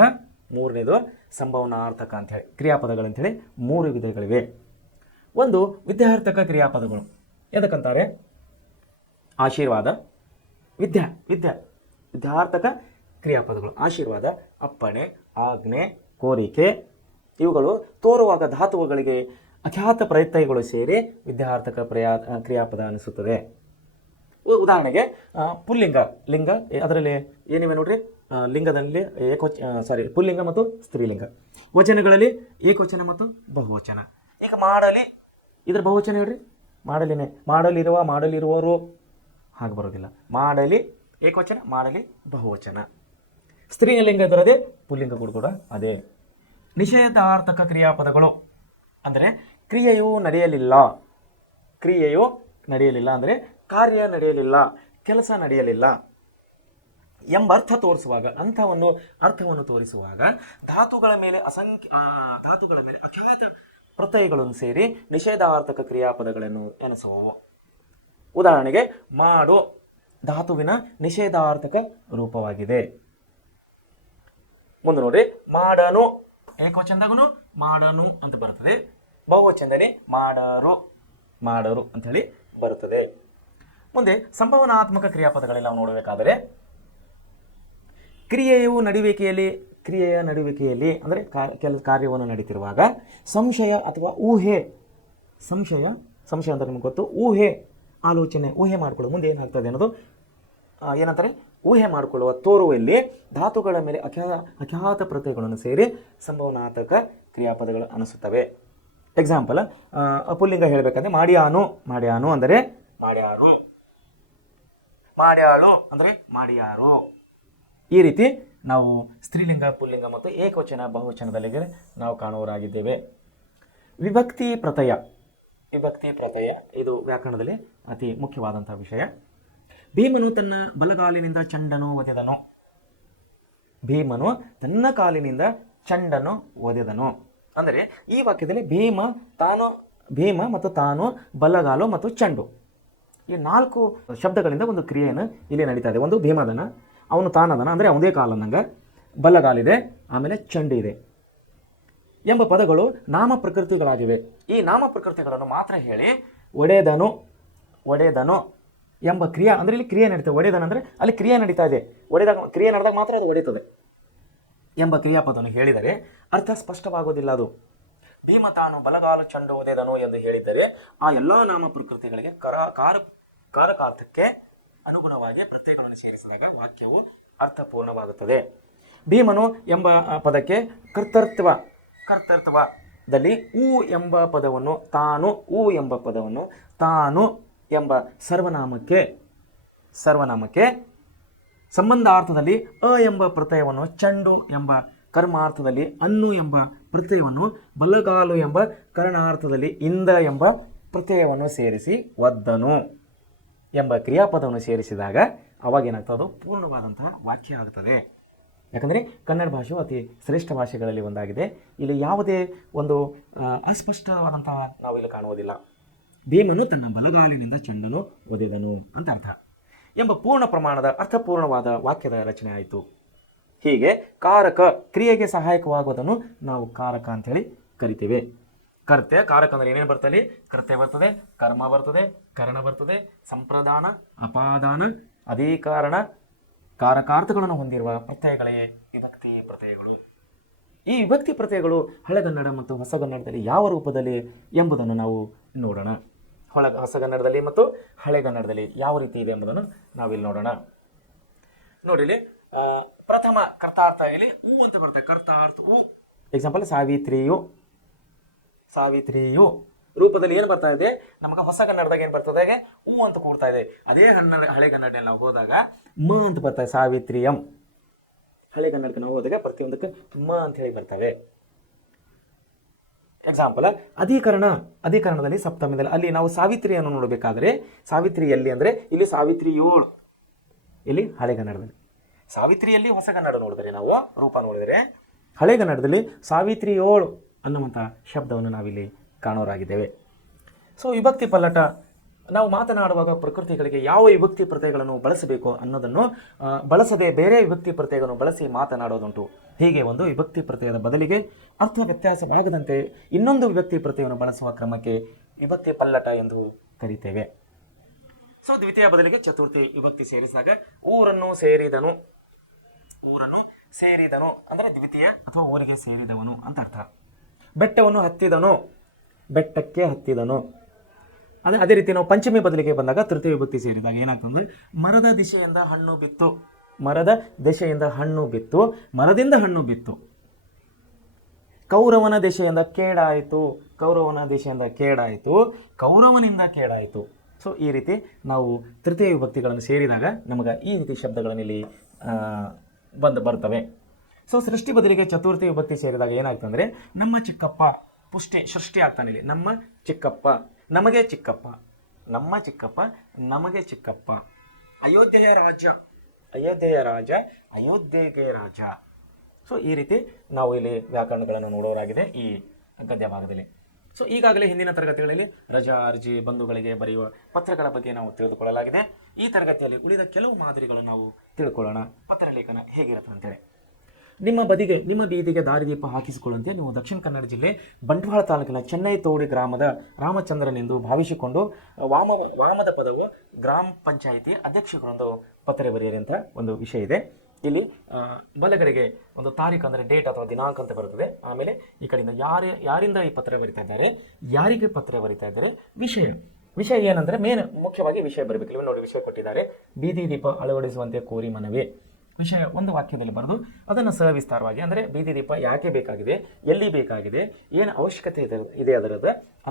ಮೂರನೇದು ಸಂಭವನಾರ್ಥಕ ಅಂತೇಳಿ ಕ್ರಿಯಾಪದಗಳಂತೇಳಿ 3 ವಿಧಗಳಿವೆ. ಒಂದು ವಿದ್ಯಾರ್ಥಕ ಕ್ರಿಯಾಪದಗಳು ಎದಕ್ಕಂತಾರೆ? ಆಶೀರ್ವಾದ, ವಿದ್ಯಾರ್ಥಕ ಕ್ರಿಯಾಪದಗಳು ಆಶೀರ್ವಾದ, ಅಪ್ಪಣೆ, ಆಜ್ಞೆ, ಕೋರಿಕೆ ಇವುಗಳು ತೋರುವಾಗ ಧಾತುಗಳಿಗೆ ಅಖ್ಯಾತ ಪ್ರತ್ಯಯಗಳು ಸೇರಿ ವಿದ್ಯಾರ್ಥಕ ಕ್ರಿಯಾಪದ ಅನಿಸುತ್ತದೆ. ಉದಾಹರಣೆಗೆ ಪುಲ್ಲಿಂಗ, ಲಿಂಗ ಅದರಲ್ಲಿ ಏನಿವೆ ನೋಡ್ರಿ, ಲಿಂಗದಲ್ಲಿ ಪುಲ್ಲಿಂಗ ಮತ್ತು ಸ್ತ್ರೀಲಿಂಗ. ವಚನಗಳಲ್ಲಿ ಏಕವಚನ ಮತ್ತು ಬಹುವಚನ. ಈಗ ಮಾಡಲಿ, ಇದ್ರ ಬಹುವಚನ ಹೇಳ್ರಿ, ಮಾಡಲಿನೇ, ಮಾಡಲಿರುವ, ಮಾಡಲಿರುವರು ಹಾಗೆ ಬರೋದಿಲ್ಲ. ಮಾಡಲಿ ಏಕವಚನ, ಮಾಡಲಿ ಬಹುವಚನ. ಸ್ತ್ರೀಲಿಂಗ ಇದರದೇ, ಪುಲ್ಲಿಂಗ ಕೂಡ ಅದೇ. ನಿಷೇಧಾರ್ಥಕ ಕ್ರಿಯಾಪದಗಳು ಅಂದರೆ ಕ್ರಿಯೆಯು ನಡೆಯಲಿಲ್ಲ. ಕ್ರಿಯೆಯು ನಡೆಯಲಿಲ್ಲ ಅಂದರೆ ಕಾರ್ಯ ನಡೆಯಲಿಲ್ಲ, ಕೆಲಸ ನಡೆಯಲಿಲ್ಲ ಎಂಬ ಅರ್ಥ ತೋರಿಸುವಾಗ, ಅರ್ಥವನ್ನು ತೋರಿಸುವಾಗ ಧಾತುಗಳ ಮೇಲೆ ಅಖ್ಯಾತ ಪ್ರತ್ಯಯಗಳನ್ನು ಸೇರಿ ನಿಷೇಧಾರ್ಥಕ ಕ್ರಿಯಾಪದಗಳನ್ನು ಎನಿಸುವವು. ಉದಾಹರಣೆಗೆ ಮಾಡು ಧಾತುವಿನ ನಿಷೇಧಾರ್ಥಕ ರೂಪವಾಗಿದೆ. ಮುಂದೆ ನೋಡ್ರಿ, ಮಾಡನು ಏಕವಚನದಾಗೂ ಮಾಡನು ಅಂತ ಬರ್ತದೆ, ಬಹುವಚನದಲ್ಲಿ ಮಾಡರು ಅಂತ ಹೇಳಿ ಬರುತ್ತದೆ. ಮುಂದೆ ಸಂಭವನಾತ್ಮಕ ಕ್ರಿಯಾಪದಗಳಲ್ಲಿ ನಾವು ನೋಡಬೇಕಾದರೆ ಕ್ರಿಯೆಯ ನಡುವಿಕೆಯಲ್ಲಿ ಅಂದರೆ ಕಾರ್ಯವನ್ನು ನಡೀತಿರುವಾಗ ಸಂಶಯ ಅಥವಾ ಊಹೆ, ಸಂಶಯ ಅಂತ ನಿಮ್ಗೆ ಗೊತ್ತು, ಊಹೆ ಮಾಡಿಕೊಳ್ಳುವ ಮುಂದೆ ಏನಾಗ್ತದೆ ಅನ್ನೋದು ಏನಂತಾರೆ, ಊಹೆ ಮಾಡಿಕೊಳ್ಳುವ ತೋರುವಲ್ಲಿ ಧಾತುಗಳ ಮೇಲೆ ಅಖ್ಯಾತ ಪ್ರತ್ಯಯಗಳನ್ನು ಸೇರಿ ಸಂಭವನಾತ್ಮಕ ಕ್ರಿಯಾಪದಗಳು ಅನಿಸುತ್ತವೆ. ಎಕ್ಸಾಂಪಲ್, ಪುಲ್ಲಿಂಗ ಹೇಳಬೇಕಂದ್ರೆ ಮಾಡ್ಯಾನು ಅಂದರೆ ಮಾಡ್ಯಾರು, ಮಾಡ್ಯಾಳು ಅಂದರೆ ಮಾಡಿಯಾರು. ಈ ರೀತಿ ನಾವು ಸ್ತ್ರೀಲಿಂಗ, ಪುಲ್ಲಿಂಗ ಮತ್ತು ಏಕವಚನ ಬಹುವಚನದಲ್ಲಿ ನಾವು ಕಾಣುವರಾಗಿದ್ದೇವೆ. ವಿಭಕ್ತಿ ಪ್ರತ್ಯಯ ಇದು ವ್ಯಾಕರಣದಲ್ಲಿ ಅತಿ ಮುಖ್ಯವಾದಂತಹ ವಿಷಯ. ಭೀಮನು ತನ್ನ ಬಲಗಾಲಿನಿಂದ ಚಂಡನು ಒದೆದನು. ಭೀಮನು ತನ್ನ ಕಾಲಿನಿಂದ ಚಂಡನು ಒದೆದನು ಅಂದರೆ ಈ ವಾಕ್ಯದಲ್ಲಿ ಭೀಮ ಮತ್ತು ತಾನು, ಬಲಗಾಲು ಮತ್ತು ಚಂಡು ಈ 4 ಶಬ್ದಗಳಿಂದ ಒಂದು ಕ್ರಿಯೆಯನ್ನು ಇಲ್ಲಿ ನಡೀತಾ ಇದೆ. ಒಂದು ಭೀಮದನ, ಅವನು ತಾನದನ ಅಂದರೆ ಅವನೇ ಕಾಲನ್ನಂಗ, ಬಲಗಾಲಿದೆ, ಆಮೇಲೆ ಚಂಡು ಇದೆ ಎಂಬ ಪದಗಳು ನಾಮ ಪ್ರಕೃತಿಗಳಾಗಿವೆ. ಈ ನಾಮ ಪ್ರಕೃತಿಗಳನ್ನು ಮಾತ್ರ ಹೇಳಿ ಒಡೆದನು ಎಂಬ ಕ್ರಿಯೆ ಅಂದರೆ ಇಲ್ಲಿ ಕ್ರಿಯೆ ನಡೀತದೆ. ಒಡೆದನ ಅಂದರೆ ಅಲ್ಲಿ ಕ್ರಿಯೆ ನಡೀತಾ ಇದೆ, ಕ್ರಿಯೆ ನಡೆದಾಗ ಮಾತ್ರ ಅದು ಒಡೆಯುತ್ತದೆ ಎಂಬ ಕ್ರಿಯಾಪದವನ್ನು ಹೇಳಿದರೆ ಅರ್ಥ ಸ್ಪಷ್ಟವಾಗುವುದಿಲ್ಲ. ಅದು ಭೀಮ ತಾನು ಬಲಗಾಲು ಚಂಡು ಒದೆದನು ಎಂದು ಹೇಳಿದರೆ ಆ ಎಲ್ಲ ನಾಮ ಪ್ರಕೃತಿಗಳಿಗೆ ಕಾರಕಾರ್ಥಕ್ಕೆ ಅನುಗುಣವಾಗಿ ಪ್ರತ್ಯಯಗಳನ್ನು ಸೇರಿಸಿದಾಗ ವಾಕ್ಯವು ಅರ್ಥಪೂರ್ಣವಾಗುತ್ತದೆ. ಭೀಮನು ಎಂಬ ಪದಕ್ಕೆ ಕರ್ತೃತ್ವದಲ್ಲಿ ಊ ಎಂಬ ಪದವನ್ನು ತಾನು ಎಂಬ ಸರ್ವನಾಮಕ್ಕೆ ಸಂಬಂಧಾರ್ಥದಲ್ಲಿ ಎಂಬ ಪ್ರತ್ಯಯವನ್ನು, ಚಂಡು ಎಂಬ ಕರ್ಮಾರ್ಥದಲ್ಲಿ ಅನ್ನು ಎಂಬ ಪ್ರತ್ಯಯವನ್ನು, ಬಲಗಾಲು ಎಂಬ ಕರಣಾರ್ಥದಲ್ಲಿ ಇಂದ ಎಂಬ ಪ್ರತ್ಯಯವನ್ನು ಸೇರಿಸಿ ಒದ್ದನು ಎಂಬ ಕ್ರಿಯಾಪದವನ್ನು ಸೇರಿಸಿದಾಗ ಅವಾಗೇನಾಗ್ತದೆ, ಅದು ಪೂರ್ಣವಾದಂತಹ ವಾಕ್ಯ ಆಗುತ್ತದೆ. ಯಾಕಂದರೆ ಕನ್ನಡ ಭಾಷೆಯು ಅತಿ ಶ್ರೇಷ್ಠ ಭಾಷೆಗಳಲ್ಲಿ ಒಂದಾಗಿದೆ. ಇಲ್ಲಿ ಯಾವುದೇ ಒಂದು ಅಸ್ಪಷ್ಟವಾದಂತಹ ನಾವು ಇಲ್ಲಿ ಕಾಣುವುದಿಲ್ಲ. ಭೀಮನು ತನ್ನ ಬಲಗಾಲಿನಿಂದ ಚಂಡನು ಒದೆದನು ಅಂತ ಅರ್ಥ ಎಂಬ ಪೂರ್ಣ ಪ್ರಮಾಣದ ಅರ್ಥಪೂರ್ಣವಾದ ವಾಕ್ಯದ ರಚನೆ ಆಯಿತು. ಹೀಗೆ ಕ್ರಿಯೆಗೆ ಸಹಾಯಕವಾಗುವುದನ್ನು ನಾವು ಕಾರಕ ಅಂತೇಳಿ ಕರಿತೇವೆ. ಕಾರಕ ಅಂದರೆ ಏನೇನು ಬರ್ತದೆ? ಕರ್ತೆ ಬರ್ತದೆ, ಕರ್ಮ ಬರ್ತದೆ, ಕರಣ ಬರ್ತದೆ, ಸಂಪ್ರದಾನ, ಅಪಾದಾನ, ಅಧಿಕಾರಣ, ಕಾರಕಾರ್ಥಗಳನ್ನು ಹೊಂದಿರುವ ಪ್ರತ್ಯಯಗಳೇ ವಿಭಕ್ತಿ ಪ್ರತ್ಯಯಗಳು. ಈ ವಿಭಕ್ತಿ ಪ್ರತ್ಯಯಗಳು ಹಳೆಗನ್ನಡ ಮತ್ತು ಹೊಸಗನ್ನಡದಲ್ಲಿ ಯಾವ ರೂಪದಲ್ಲಿ ಎಂಬುದನ್ನು ನಾವು ನೋಡೋಣ. ಹೊಸಗನ್ನಡದಲ್ಲಿ ಮತ್ತು ಹಳೆಗನ್ನಡದಲ್ಲಿ ಯಾವ ರೀತಿ ಇದೆ ಎಂಬುದನ್ನು ನಾವಿಲ್ಲಿ ನೋಡೋಣ. ನೋಡಿ, ಪ್ರಥಮ ಕರ್ತಾರ್ಥ ಇಲ್ಲಿ ಊ ಅಂತ ಬರ್ತದೆ. ಕರ್ತಾರ್ಥ ಊ ಎಕ್ಸಾಂಪಲ್ ಸಾವಿತ್ರಿಯು ರೂಪದಲ್ಲಿ ಏನು ಬರ್ತಾ ಇದೆ, ನಮಗೆ ಹೊಸ ಕನ್ನಡದಾಗ ಏನು ಬರ್ತದೆ, ಹೂ ಅಂತ ಕೂಡ್ತಾ ಇದೆ. ಅದೇ ಹಳೆ ಕನ್ನಡ ನಾವು ಹೋದಾಗ ಮ ಅಂತ ಬರ್ತಾ ಇದೆ, ಸಾವಿತ್ರಿಯಂ. ಹಳೆ ಕನ್ನಡಕ್ಕೆ ನಾವು ಹೋದಾಗ ಪ್ರತಿಯೊಂದಕ್ಕೆ ಮ ಅಂತ ಹೇಳಿ ಬರ್ತವೆ. ಎಕ್ಸಾಂಪಲ್ ಅಧಿಕರಣದಲ್ಲಿ ಸಪ್ತಮಿದಲ್ಲಿ ಅಲ್ಲಿ ನಾವು ಸಾವಿತ್ರಿಯನ್ನು ನೋಡಬೇಕಾದ್ರೆ ಸಾವಿತ್ರಿ ಎಲ್ಲಿ ಅಂದರೆ ಇಲ್ಲಿ ಸಾವಿತ್ರಿಯೋಳು, ಇಲ್ಲಿ ಹಳೆ ಕನ್ನಡದಲ್ಲಿ. ಸಾವಿತ್ರಿಯಲ್ಲಿ ಹೊಸ ಕನ್ನಡ ನೋಡಿದ್ರೆ ನಾವು ರೂಪ ನೋಡಿದರೆ ಹಳೆ ಕನ್ನಡದಲ್ಲಿ ಸಾವಿತ್ರಿಯೋಳು ಅನ್ನುವಂಥ ಶಬ್ದವನ್ನು ನಾವಿಲ್ಲಿ ಕಾಣೋರಾಗಿದ್ದೇವೆ. ಸೊ ವಿಭಕ್ತಿ ಪಲ್ಲಟ, ನಾವು ಮಾತನಾಡುವಾಗ ಪ್ರಕೃತಿಗಳಿಗೆ ಯಾವ ವಿಭಕ್ತಿ ಪ್ರತ್ಯಯಗಳನ್ನು ಬಳಸಬೇಕು ಅನ್ನೋದನ್ನು ಬಳಸದೆ ಬೇರೆ ವಿಭಕ್ತಿ ಪ್ರತ್ಯಯಗಳನ್ನು ಬಳಸಿ ಮಾತನಾಡೋದುಂಟು. ಹೀಗೆ ಒಂದು ವಿಭಕ್ತಿ ಪ್ರತ್ಯಯದ ಬದಲಿಗೆ ಅರ್ಥ ವ್ಯತ್ಯಾಸವಾಗದಂತೆ ಇನ್ನೊಂದು ವಿಭಕ್ತಿ ಪ್ರತ್ಯಯವನ್ನು ಬಳಸುವ ಕ್ರಮಕ್ಕೆ ವಿಭಕ್ತಿ ಪಲ್ಲಟ ಎಂದು ಕರೀತೇವೆ. ಸೊ ದ್ವಿತೀಯ ಬದಲಿಗೆ ಚತುರ್ಥಿ ವಿಭಕ್ತಿ ಸೇರಿಸಿದಾಗ ಊರನ್ನು ಸೇರಿದನು ಅಂದರೆ ದ್ವಿತೀಯ ಅಥವಾ ಊರಿಗೆ ಸೇರಿದವನು ಅಂತ ಅರ್ಥ. ಬೆಟ್ಟಕ್ಕೆ ಹತ್ತಿದನು. ಅದೇ ರೀತಿ ನಾವು ಪಂಚಮಿ ಬದಲಿಗೆ ಬಂದಾಗ ತೃತೀಯ ವಿಭಕ್ತಿ ಸೇರಿದಾಗ ಏನಾಗ್ತದೆ, ಮರದ ದಿಶೆಯಿಂದ ಹಣ್ಣು ಬಿತ್ತು, ಮರದಿಂದ ಹಣ್ಣು ಬಿತ್ತು. ಕೌರವನ ದಿಶೆಯಿಂದ ಕೌರವನಿಂದ ಕೇಡಾಯಿತು. ಸೊ ಈ ರೀತಿ ನಾವು ತೃತೀಯ ವಿಭಕ್ತಿಗಳನ್ನು ಸೇರಿದಾಗ ನಮಗೆ ಈ ರೀತಿ ಶಬ್ದಗಳನ್ನು ಇಲ್ಲಿ ಬರ್ತವೆ. ಸೊ ಸೃಷ್ಟಿ ಬದಲಿಗೆ ಚತುರ್ಥಿ ವಿಭಕ್ತಿ ಸೇರಿದಾಗ ಏನಾಗ್ತಂದ್ರೆ ನಮ್ಮ ಚಿಕ್ಕಪ್ಪ, ಸೃಷ್ಟಿ ಆಗ್ತಾನೆ ಇಲ್ಲಿ. ನಮ್ಮ ಚಿಕ್ಕಪ್ಪ, ನಮಗೆ ಚಿಕ್ಕಪ್ಪ. ಅಯೋಧ್ಯೆಯ ರಾಜ. ಸೊ ಈ ರೀತಿ ನಾವು ಇಲ್ಲಿ ವ್ಯಾಕರಣಗಳನ್ನು ನೋಡೋರಾಗಿದೆ ಈ ಗದ್ಯ ಭಾಗದಲ್ಲಿ. ಸೊ ಈಗಾಗಲೇ ಹಿಂದಿನ ತರಗತಿಗಳಲ್ಲಿ ರಜಾ, ಅರ್ಜಿ, ಬಂಧುಗಳಿಗೆ ಬರೆಯುವ ಪತ್ರಗಳ ಬಗ್ಗೆ ನಾವು ತಿಳಿದುಕೊಳ್ಳಲಾಗಿದೆ. ಈ ತರಗತಿಯಲ್ಲಿ ಉಳಿದ ಕೆಲವು ಮಾದರಿಗಳನ್ನು ನಾವು ತಿಳ್ಕೊಳ್ಳೋಣ. ಪತ್ರ ಲೇಖನ ಹೇಗಿರುತ್ತೆ ಅಂತೇಳಿ. ನಿಮ್ಮ ಬೀದಿಗೆ ದಾರಿದೀಪ ಹಾಕಿಸಿಕೊಳ್ಳುವಂತೆ ನೀವು ದಕ್ಷಿಣ ಕನ್ನಡ ಜಿಲ್ಲೆ ಬಂಟ್ವಾಳ ತಾಲೂಕಿನ ಚೆನ್ನೈ ತೋಡಿ ಗ್ರಾಮದ ರಾಮಚಂದ್ರನೆಂದು ಭಾವಿಸಿಕೊಂಡು ವಾಮದ ಪದವು ಗ್ರಾಮ ಪಂಚಾಯಿತಿ ಅಧ್ಯಕ್ಷರೊಂದು ಪತ್ರ ಬರೆಯಿರಿ ಅಂತ ಒಂದು ವಿಷಯ ಇದೆ. ಇಲ್ಲಿ ಬಲಗಡೆಗೆ ಒಂದು ತಾರೀಕು ಅಂದರೆ ಡೇಟ್ ಅಥವಾ ದಿನಾಂಕ ಅಂತ ಬರುತ್ತದೆ. ಆಮೇಲೆ ಈ ಕಡೆಯಿಂದ ಯಾರಿಂದ ಈ ಪತ್ರ ಬರಿತಾ ಇದ್ದಾರೆ, ಯಾರಿಗೆ ಪತ್ರ ಬರಿತಾ ಇದ್ದಾರೆ, ವಿಷಯ ಏನಂದರೆ ಮುಖ್ಯವಾಗಿ ವಿಷಯ ಬರಬೇಕು. ಇಲ್ಲಿ ನೋಡಿ ವಿಷಯ ಕೊಟ್ಟಿದ್ದಾರೆ, ಬೀದಿ ದೀಪ ಅಳವಡಿಸುವಂತೆ ಕೋರಿ ಮನವಿ. ವಿಷಯ ಒಂದು ವಾಕ್ಯದಲ್ಲಿ ಬರೆದು ಅದನ್ನು ಸವಿಸ್ತಾರವಾಗಿ ಅಂದರೆ ಬೀದಿ ದೀಪ ಯಾಕೆ ಬೇಕಾಗಿದೆ, ಎಲ್ಲಿ ಬೇಕಾಗಿದೆ, ಏನು ಅವಶ್ಯಕತೆ ಇದೆ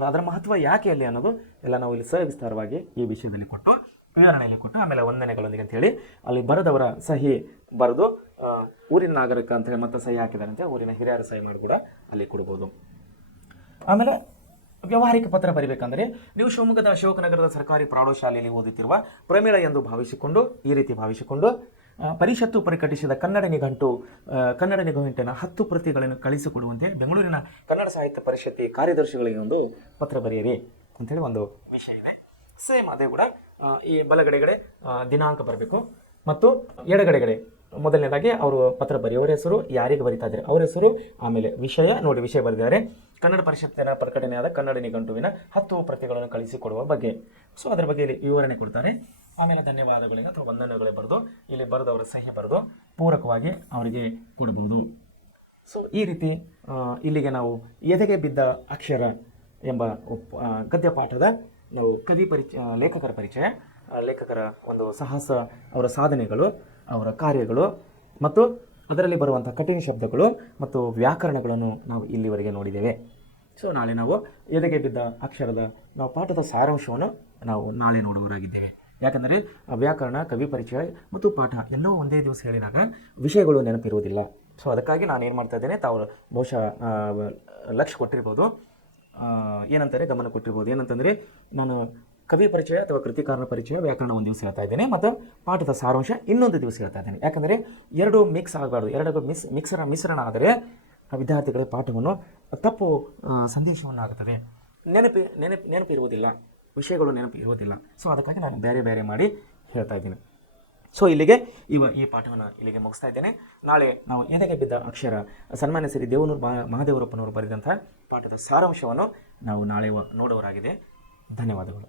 ಅದರ ಮಹತ್ವ ಯಾಕೆ ಅಲ್ಲಿ ಅನ್ನೋದು ಎಲ್ಲ ನಾವು ಇಲ್ಲಿ ಸವಿಸ್ತಾರವಾಗಿ ಈ ವಿಷಯದಲ್ಲಿ ಕೊಟ್ಟು ವಿವರಣೆಯಲ್ಲಿ ಕೊಟ್ಟು ಆಮೇಲೆ ವಂದನೆಗಳೊಂದಿಗೆ ಅಂತ ಹೇಳಿ ಅಲ್ಲಿ ಬರೆದವರ ಸಹಿ ಬರೆದು ಊರಿನ ನಾಗರಿಕ ಅಂತ ಹೇಳಿ ಮತ್ತೆ ಸಹಿ ಹಾಕಿದಾರಂತೆ ಊರಿನ ಹಿರಿಯರ ಸಹಿ ಮಾಡಿ ಕೂಡ ಅಲ್ಲಿ ಕೊಡ್ಬೋದು. ಆಮೇಲೆ ವ್ಯವಹಾರಿಕ ಪತ್ರ ಬರೀಬೇಕಂದ್ರೆ ನೀವು ಶಿವಮೊಗ್ಗದ ಅಶೋಕನಗರದ ಸರ್ಕಾರಿ ಪ್ರೌಢಶಾಲೆಯಲ್ಲಿ ಓದುತ್ತಿರುವ ಪ್ರಮೀಳ ಎಂದು ಈ ರೀತಿ ಭಾವಿಸಿಕೊಂಡು ಪರಿಷತ್ತು ಪ್ರಕಟಿಸಿದ ಕನ್ನಡ ನಿಘಂಟಿನ 10 ಪ್ರತಿಗಳನ್ನು ಕಳಿಸಿಕೊಡುವಂತೆ ಬೆಂಗಳೂರಿನ ಕನ್ನಡ ಸಾಹಿತ್ಯ ಪರಿಷತ್ತಿ ಕಾರ್ಯದರ್ಶಿಗಳಿಗೆ ಒಂದು ಪತ್ರ ಬರೆಯಿರಿ ಅಂಥೇಳಿ ಒಂದು ವಿಷಯ ಇದೆ. ಸೇಮ್ ಅದೇ ಕೂಡ ಈ ಬಲಗಡೆಗಡೆ ದಿನಾಂಕ ಬರಬೇಕು ಮತ್ತು ಎಡಗಡೆಗಡೆ ಮೊದಲನೇದಾಗಿ ಅವರು ಪತ್ರ ಬರೆಯುವವರ ಹೆಸರು, ಯಾರಿಗೆ ಬರಿತಾ ಇದ್ದಾರೆ ಅವರ ಹೆಸರು, ಆಮೇಲೆ ವಿಷಯ ಬರೆದಿದ್ದಾರೆ. ಕನ್ನಡ ಪರಿಷತ್ತಿನ ಪ್ರಕಟಣೆಯಾದ ಕನ್ನಡ ನಿಘಂಟುವಿನ 10 ಪ್ರತಿಗಳನ್ನು ಕಳಿಸಿಕೊಡುವ ಬಗ್ಗೆ. ಸೊ ಅದರ ಬಗ್ಗೆ ಇಲ್ಲಿ ವಿವರಣೆ ಕೊಡ್ತಾರೆ. ಆಮೇಲೆ ಧನ್ಯವಾದಗಳಿಗೆ ಅಥವಾ ವಂದನೆಗಳೇ ಬರೆದು ಇಲ್ಲಿ ಬರೆದವರು ಸಹಿ ಬರೆದು ಪೂರಕವಾಗಿ ಅವರಿಗೆ ಕೊಡಬಹುದು. ಸೊ ಈ ರೀತಿ ಇಲ್ಲಿಗೆ ನಾವು ಎದೆಗೆ ಬಿದ್ದ ಅಕ್ಷರ ಎಂಬ ಗದ್ಯ ಪಾಠದ ನಾವು ಲೇಖಕರ ಪರಿಚಯ, ಲೇಖಕರ ಒಂದು ಸಾಹಸ, ಅವರ ಸಾಧನೆಗಳು, ಅವರ ಕಾರ್ಯಗಳು ಮತ್ತು ಅದರಲ್ಲಿ ಬರುವಂಥ ಕಠಿಣ ಶಬ್ದಗಳು ಮತ್ತು ವ್ಯಾಕರಣಗಳನ್ನು ನಾವು ಇಲ್ಲಿವರೆಗೆ ನೋಡಿದ್ದೇವೆ. ಸೊ ನಾಳೆ ನಾವು ಎದೆಗೆ ಬಿದ್ದ ಅಕ್ಷರದ ನಾವು ಪಾಠದ ಸಾರಾಂಶವನ್ನು ನಾವು ನಾಳೆ ನೋಡುವವರಾಗಿದ್ದೇವೆ. ಯಾಕಂದರೆ ವ್ಯಾಕರಣ, ಕವಿ ಪರಿಚಯ ಮತ್ತು ಪಾಠ ಎಲ್ಲವೂ ಒಂದೇ ದಿವಸ ಹೇಳಿದಾಗ ವಿಷಯಗಳು ನೆನಪಿರುವುದಿಲ್ಲ. ಸೊ ಅದಕ್ಕಾಗಿ ನಾನು ಏನು ಮಾಡ್ತಾ ಇದ್ದೇನೆ, ತಾವು ಬಹುಶಃ ಲಕ್ಷ್ಯ ಕೊಟ್ಟಿರ್ಬೋದು, ಗಮನ ಕೊಟ್ಟಿರ್ಬೋದು. ಏನಂತಂದರೆ ನಾನು ಕವಿ ಪರಿಚಯ ಅಥವಾ ಕೃತಿಕಾರನ ಪರಿಚಯ ವ್ಯಾಕರಣ ಒಂದು ದಿವಸ ಹೇಳ್ತಾ ಇದ್ದೇನೆ ಮತ್ತು ಪಾಠದ ಸಾರಾಂಶ ಇನ್ನೊಂದು ದಿವಸ ಹೇಳ್ತಾ ಇದ್ದೇನೆ. ಯಾಕಂದರೆ ಎರಡು ಮಿಕ್ಸ್ ಆಗಬಾರ್ದು. ಎರಡಕ್ಕೂ ಮಿಶ್ರಣ ಆದರೆ ವಿದ್ಯಾರ್ಥಿಗಳ ಪಾಠವನ್ನು ತಪ್ಪು ಸಂದೇಶವನ್ನು ಆಗುತ್ತದೆ. ನೆನಪಿರುವುದಿಲ್ಲ, ವಿಷಯಗಳು ನೆನಪಿರುವುದಿಲ್ಲ. ಸೊ ಅದಕ್ಕಾಗಿ ನಾನು ಬೇರೆ ಮಾಡಿ ಹೇಳ್ತಾ ಇದ್ದೀನಿ. ಸೊ ಇಲ್ಲಿಗೆ ಈ ಪಾಠವನ್ನು ಇಲ್ಲಿಗೆ ಮುಗಿಸ್ತಾ ಇದ್ದೇನೆ. ನಾಳೆ ನಾವು ಎದೆಗೆ ಬಿದ್ದ ಅಕ್ಷರ ಸನ್ಮಾನ್ಯ ಶ್ರೀ ದೇವನೂರು ಮಹಾದೇವರಪ್ಪನವರು ಬರೆದಂಥ ಪಾಠದ ಸಾರಾಂಶವನ್ನು ನಾವು ನಾಳೆ ನೋಡುವವರಾಗಿದೆ. ಧನ್ಯವಾದಗಳು.